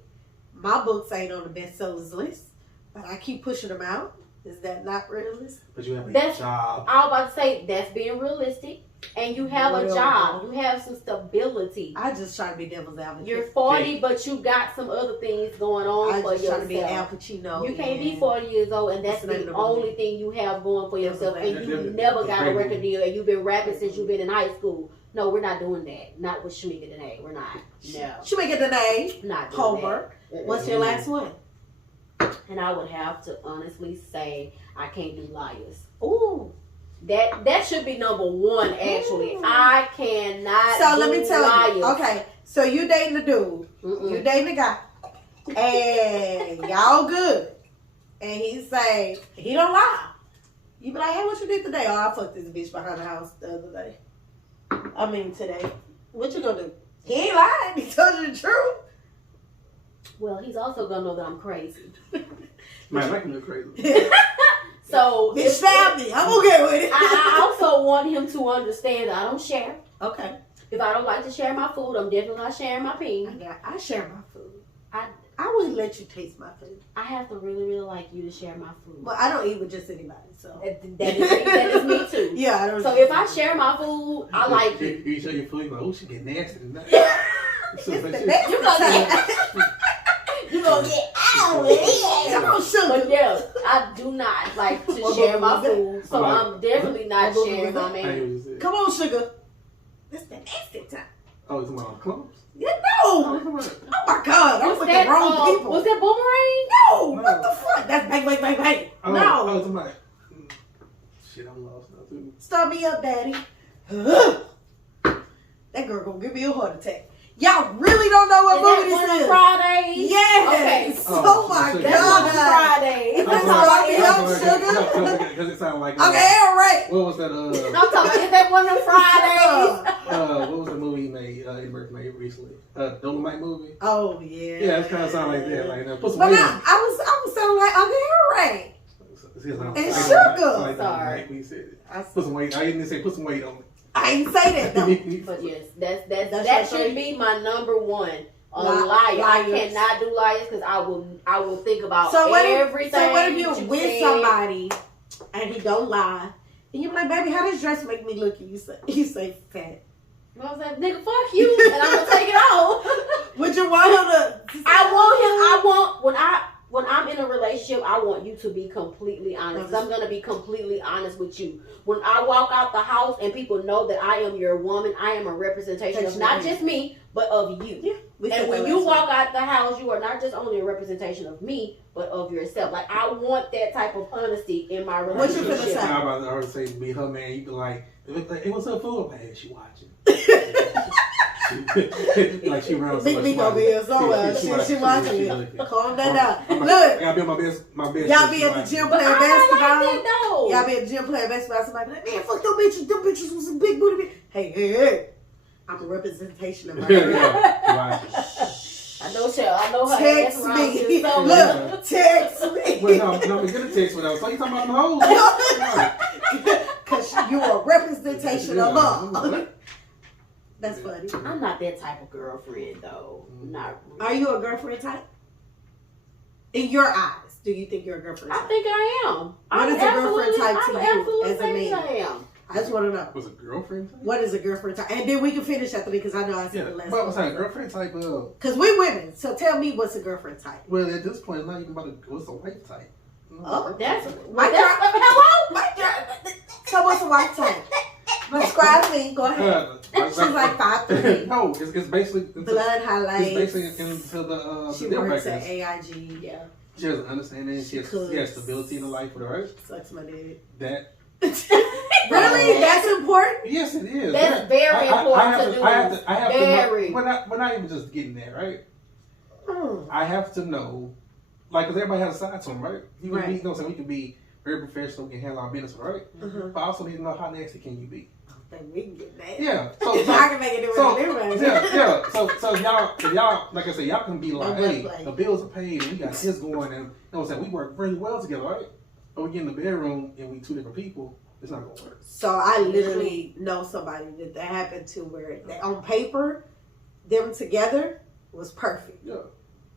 my books ain't on the bestsellers list, but I keep pushing them out. Is that not realistic? But you have a job. I was about to say that's being realistic. And you have a job. You have some stability. I just try to be devil's advocate. You're 40, but you got some other things going on for yourself. I just try to be Al Pacino. You can't be 40 years old, and that's the only thing you have going for yourself. And you never got a record deal, and you've been rapping since you've been in high school. No, we're not doing that. Not with Shamika Danae. We're not. No. Shamika Danae. Not doing homework. That. What's your last one? And I would have to honestly say I can't do liars. Ooh. That should be number one, actually. Ooh. I cannot. So let me tell you. Okay, so you dating a dude, you dating a guy, and y'all good, and he say he don't lie. You be like, hey, what you did today? Oh, I fucked this bitch behind the house the other day. I mean today. What you gonna do? He ain't lying. He told you the truth. Well, he's also gonna know that I'm crazy. Man, I can look crazy. So bitch stab me. I'm okay with it. I also want him to understand that I don't share. Okay. If I don't like to share my food, I'm definitely not sharing my peen. I share my food. I wouldn't let you taste my food. I have to really, really like you to share my food. Well, I don't eat with just anybody, so that is me too. Yeah, I don't. So if I share my food, I like it. You share your food, you're like, oh, she get nasty tonight. You gonna get out with it. But yeah, I do not like to share my food, so I'm definitely not sharing my man. Come on, sugar. This the nasty time. Oh, it's about clubs? Yeah, no. Oh my God, I'm with the wrong people. Was that Boomerang? No, what the fuck? That's bang. Oh, no. Oh, somebody. Shit, I'm lost now too. Start me up, daddy. That girl gonna give me a heart attack. Y'all really don't know what movie this is. Fridays? Yes. Okay. Oh my God. Fridays. That's all sugar. Because it sounded like. Okay, all right. What was that? I'm talking about, is that one of them Fridays? What was the movie he made? Eddie made recently? Dolomite movie. Oh yeah. Yeah, it kind of sound like that. Like put some but weight. I was sounding like, okay, all right. It's sugar. Sorry. We said it. Put some weight. I didn't say put some weight on it. I didn't say that though. But yes, that should be my number one. A liar. I cannot do liars because I will think about everything. So what if you're with somebody and he don't lie, and you're like, baby, how does dress make me look? And you say fat. I was like, nigga, fuck you, and I'm gonna take it off. Would you want him to? I want when I'm in a relationship, I want you to be completely honest. I'm going to be completely honest with you. When I walk out the house and people know that I am your woman, I am a representation of not just me, but of you. Yeah, and when you walk out the house, you are not just only a representation of me, but of yourself. Like, I want that type of honesty in my relationship. What you finna say? I'm about to her say, be her man, you be like, hey, what's up, fool? Hey, she watching. Like she runs. Big Big over here somewhere. She watching it. Calm that down. Look, I be my best. Y'all be at the gym playing basketball. Y'all be at the gym playing basketball. Somebody be like, man, fuck them bitches. Them bitches with some big booty. Hey. I'm a representation of my I know her. Text me. Look, text me. Well, no, we get a text with us. So you talking about the hoes? Because you're a representation of her. That's funny. I'm not that type of girlfriend, though. Not really. Are you a girlfriend type? In your eyes, do you think you're a girlfriend type? I think I am. What is a girlfriend type to you as a man? I am. I just want to know. Was a girlfriend type? What is a girlfriend type? And then we can finish after because I know I said the last one. What's that girlfriend type? Because we women. So tell me what's a girlfriend type. Well, at this point, it's not even about what's a wife type. Oh, hello? So what's a wife type? Describe me. Go ahead. She's like 5'3". No, it's basically blood highlights. It's basically into the she works at AIG. Yeah. She has an understanding. She has stability in her life with her. Sucks my dick. That. Really? That's important? Yes, it is. That's very important to do. I have very. to know. We're not even just getting there, right? I have to know, like, because everybody has a side to them, right? You can be, you know what I'm saying? We can be very professional, we can handle our business, right? But I also need to know how nasty can you be. We can get that. Yeah. So I can make it do it. Yeah. So y'all, like I said, y'all can be like, hey, the bills are paid and we got this going, and you know what I'm saying? We work really well together, right? But we get in the bedroom and we two different people. It's not gonna work. So I literally know somebody that happened to where on paper, them together was perfect. Yeah.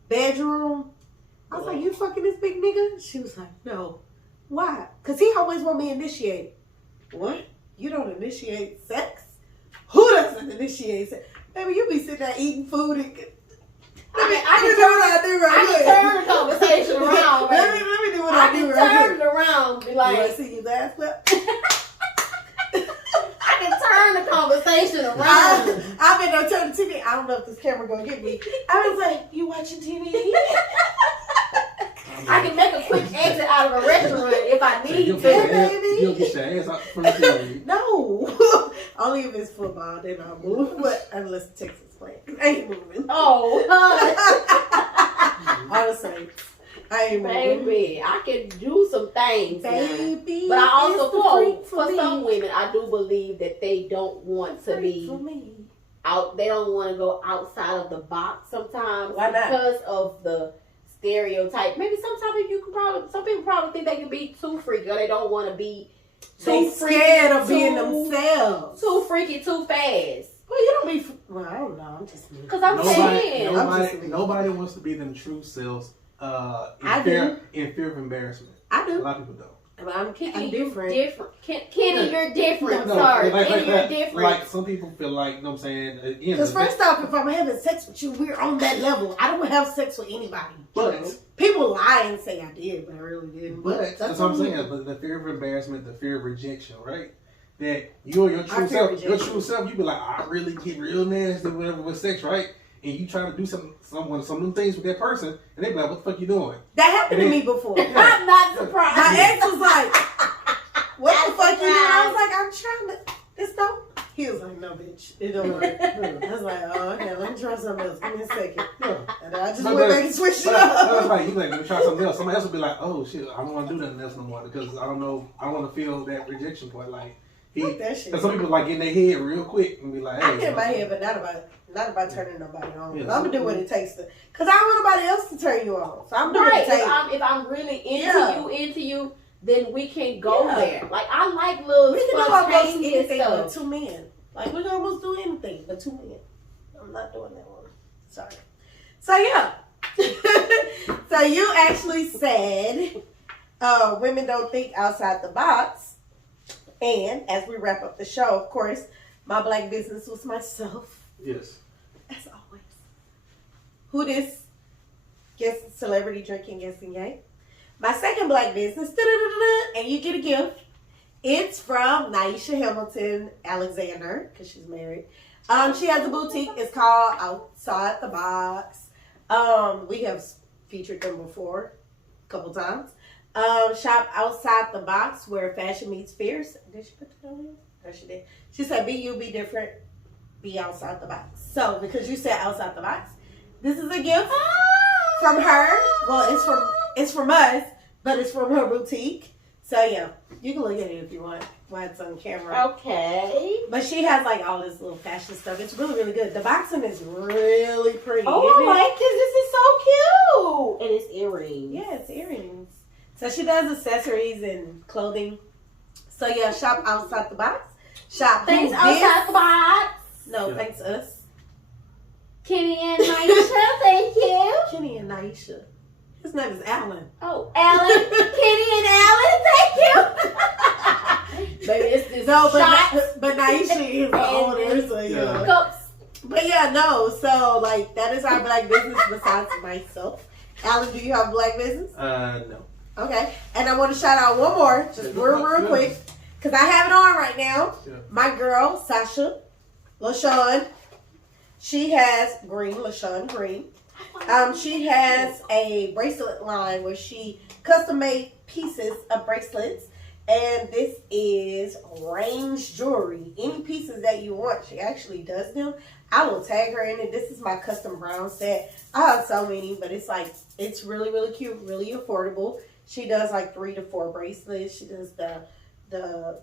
Bedroom, I was like, you fucking this big nigga? She was like, no. Why? Because he always want me initiated. What? You don't initiate sex? Who doesn't initiate sex? Baby, you be sitting there eating food and... I can turn the conversation around. Let me do what I do right here. I can turn it around. Be like, you want to see his ass up? I can turn the conversation around. I've been on turn the TV. I don't know if this camera gonna get me. I was like, you watching TV? I can make a quick exit out of a restaurant if I need to. Baby. You'll get your ass out from the TV. No. Only if it's football, then I'll move. But unless Texas playing. I ain't moving. Oh. Honestly, I ain't moving. Baby, I can do some things. Baby. But I also, for some women, I do believe that they don't want to be out. They don't want to go outside of the box sometimes. Why not? Because of the stereotype. Maybe some people probably think they can be too freaky, or they don't want to be too scared of being themselves. Too freaky, too fast. Well, you don't be. Well, I don't know. I'm just because I'm saying nobody wants to be them true selves. In fear of embarrassment. I do. A lot of people don't. I'm Kiki, different. Kenni, you're different. No, sorry, Kenni, you're different. Like some people feel like, you know what I'm saying? Because first off, if I'm having sex with you, we're on that level. I don't have sex with anybody. But people lie and say I did, but I really didn't. But that's what I'm saying. But the fear of embarrassment, the fear of rejection, right? that you're your true self. Your true self, you be like, I really get real nasty, whatever with sex, right? And you try to do some of them things with that person, and they be like, what the fuck you doing? That happened to me before. I'm not surprised. My ex was like, what the fuck you doing? I was like, I'm trying to, this don't. He was like, no, bitch, it don't work. I was like, oh, okay, let me try something else. Give me a second. And I just went back and switched it up. Like, you like, let me try something else. Somebody else would be like, oh shit, I don't want to do nothing else no more because I don't know, I don't want to feel that rejection part. Like, because some people like get in their head real quick and be like, hey. I get in my head, but not about turning nobody on. Yeah, I'm gonna do what it takes to, because I don't want nobody else to turn you on. So I'm doing what it takes. If I'm really into you, then we can go there. Like, I like little we can do almost anything stuff. but two men. Like, we can almost do anything but two men. I'm not doing that one. Sorry. So yeah. So you actually said women don't think outside the box. And as we wrap up the show, of course, my black business was myself. Yes. As always. Who this? Guest celebrity drinking guessing game. My second black business, and you get a gift. It's from Naisha Hamilton Alexander, because she's married. She has a boutique. It's called Outside the Box. We have featured them before a couple times. Shop outside the box where fashion meets fierce. Did she put that on here? No, she did. She said, be you, be different, be outside the box. So, because you said outside the box, this is a gift from her. Well, it's from us, but it's from her boutique. So, yeah, you can look at it if you want while it's on camera. Okay. But she has, like, all this little fashion stuff. It's really, really good. The boxing is really pretty. Oh, I like this. This is so cute. And it's earrings. Yeah, it's earrings. So she does accessories and clothing. So yeah, shop outside the box. Shop thanks outside the box. No, yeah. Thanks us. Kenny and Naisha, thank you. Kenny and Naisha. His name is Alan. Oh, Alan. Kenny and Alan, thank you. Baby, it's this but Naisha is the owner, so yeah. Cups. But yeah, no. So like that is our black business besides myself. Alan, do you have a black business? No. Okay, and I want to shout out one more, just real quick, because I have it on right now. Yeah. My girl, Sasha LaShawn, she has LaShawn Green. She has a bracelet line where she custom made pieces of bracelets, and this is range jewelry. Any pieces that you want, she actually does them. I will tag her in it. This is my custom brown set. I have so many, but it's really, really cute, really affordable. She does like 3 to 4 bracelets. She does the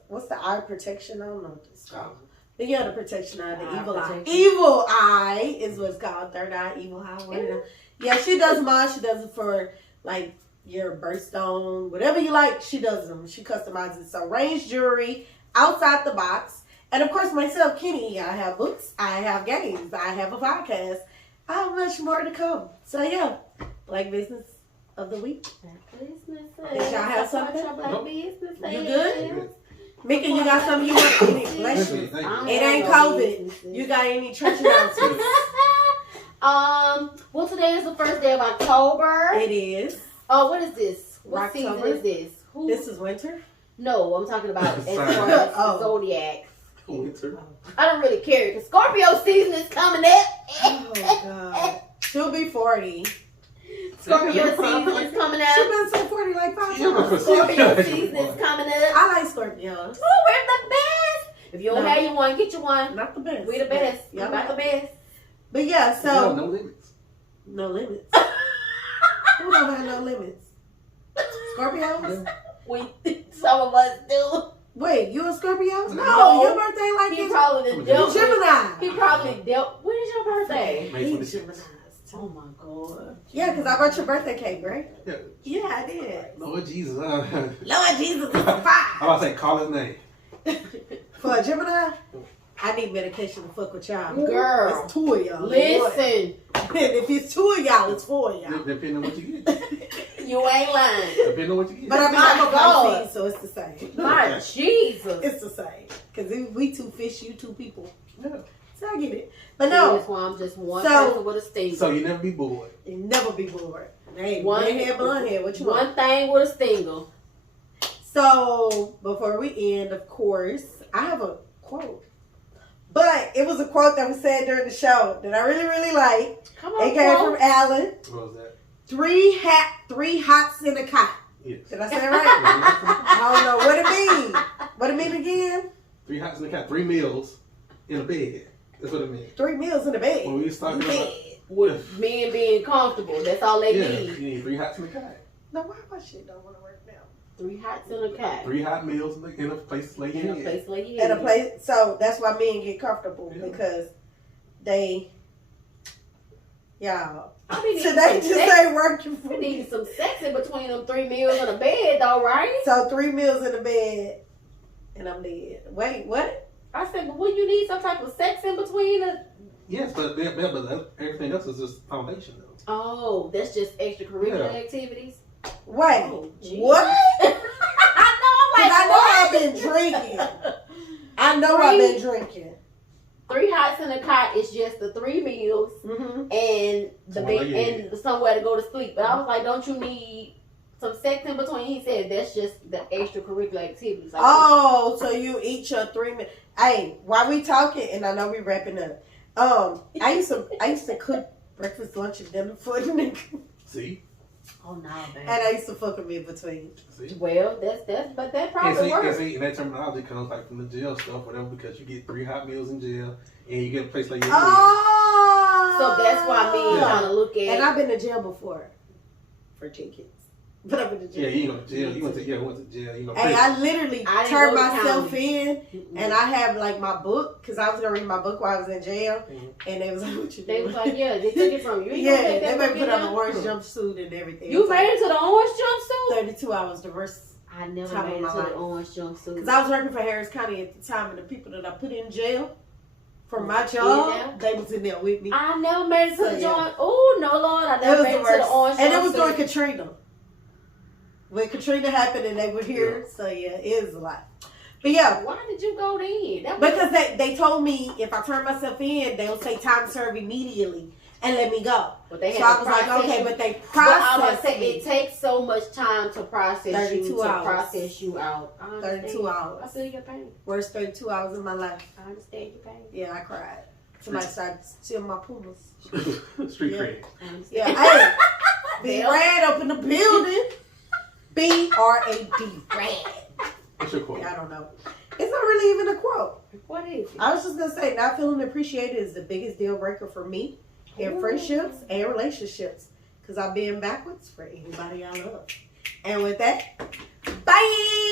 what's the eye protection? I don't know what it's called. But yeah, the protection eye, the evil eye. Evil eye is what's called. Third eye, evil eye. Yeah, she does mine. She does it for like your birthstone, whatever you like. She does them. She customizes. So range jewelry, outside the box. And of course myself, Kenny, I have books, I have games, I have a podcast. I have much more to come. So yeah, black business of the week. Did y'all have something? Black business. You good? Mika, you got something you want? Bless you. It ain't COVID. You got any church announcements? Well, today is the first day of October. It is. Oh, what is this? What season is this? This is winter? No, I'm talking about as far as zodiac. Winter. I don't really care because Scorpio season is coming up. Oh, God. She'll be 40. Scorpio season is coming up. She's been so 40 like 5 times. Scorpio season is coming up. I like Scorpios. Oh, we're the best. If you don't have you one, get you one. Not the best. We the best. We're not the best. But yeah, so. No limits. No limits. Who don't have no limits? Scorpios? Some of us do. Wait, you a Scorpio? No, your birthday like he probably dealt. Gemini. He probably dealt. When is your birthday? May 26th. Oh my God. Yeah, because I brought your birthday cake, right? Yeah. Yeah, I did. Lord Jesus. Lord Jesus is a fire. I was say call his name. For a Gemini, I need medication to fuck with y'all. Girl. It's 2 of y'all. Listen. If it's 2 of y'all, it's 4 of y'all. Depending on what you get. You ain't lying. Depending on what you get. But I mean, I'm a Pisces, so it's the same. My Jesus. It's the same. Because we 2 fish, you 2 people. Yeah. So I get it. But no. That's why I'm just one person with a stinger. So you never be bored. You never be bored. Hey, one head, blonde hair. What you want? One thing with a stinger. So, before we end, of course, I have a quote. But it was a quote that was said during the show that I really, really liked. Come on, it came from Alan. What was that? Three hots in a cot. Yes. Did I say it right? I don't know what it means. What it mean again? 3 hots in a cot. 3 meals in a bed. That's what it means. 3 meals in a bed. When we was talking about with men being comfortable, that's all they need. You need 3 hots in a cot. No, why my shit don't want to work now? 3 hots in a cot. 3 hot meals in a place to lay your head. In a place, so that's why men get comfortable because they, y'all. So they just ain't working for me. me. Need some sex in between them 3 meals in a bed, though, right? So 3 meals in a bed, and I'm dead. Wait, what? I said, but wouldn't you need some type of sex in between the? Yes, but everything else is just foundation, though. Oh, that's just extracurricular activities. Wait, what? I know I've been drinking. I know I've been drinking. 3 hots in a cot is just the 3 meals and the bed and somewhere to go to sleep. But I was like, don't you need some sex in between? He said that's just the extracurricular activities. Oh, so you eat your 3 meals. Hey, while we talking, and I know we wrapping up. I used to cook breakfast, lunch, and dinner for the nigga. See. Oh no, man. And I used to fuck him in between. See? Well, but that probably works. And that terminology comes like from the jail stuff, whatever, because you get 3 hot meals in jail, and you get a place like your Oh, so that's why me trying to look at. And I've been to jail before for tickets. But I've been to jail. Yeah, you went to jail. You went to jail. You know. Hey, I literally turned myself in, and I have like my book because I was gonna read my book while I was in jail, and they was like, "What you doing?" They was like, "Yeah, they took it from you." Yeah, they made me put on an orange jumpsuit and everything. You made it to the orange jumpsuit? 32 hours, the worst. I never made it to the orange jumpsuit because I was working for Harris County at the time, and the people that I put in jail for my job, they was in there with me. I never made it to the joint. Oh no, Lord, I never made it to the orange jumpsuit. And it was during Katrina. When Katrina happened and they were here, so yeah, it was a lot. But yeah. Why did you go then? Because they told me if I turn myself in, they'll say time to serve immediately and let me go. But they so I was like, okay, but they process me. It takes so much time to process 32 hours. Process you out. 32 hours. I feel your pain. Worst 32 hours of my life. I understand your pain. Yeah, I cried. Somebody started stealing my Pumas. Street cred. Yeah, hey, Big Red up in the building. B-R-A-D. Red. What's your quote? I don't know. It's not really even a quote. What is it? I was just going to say, not feeling appreciated is the biggest deal breaker for me in friendships and relationships. Because I'm being backwards for anybody I love. And with that, bye!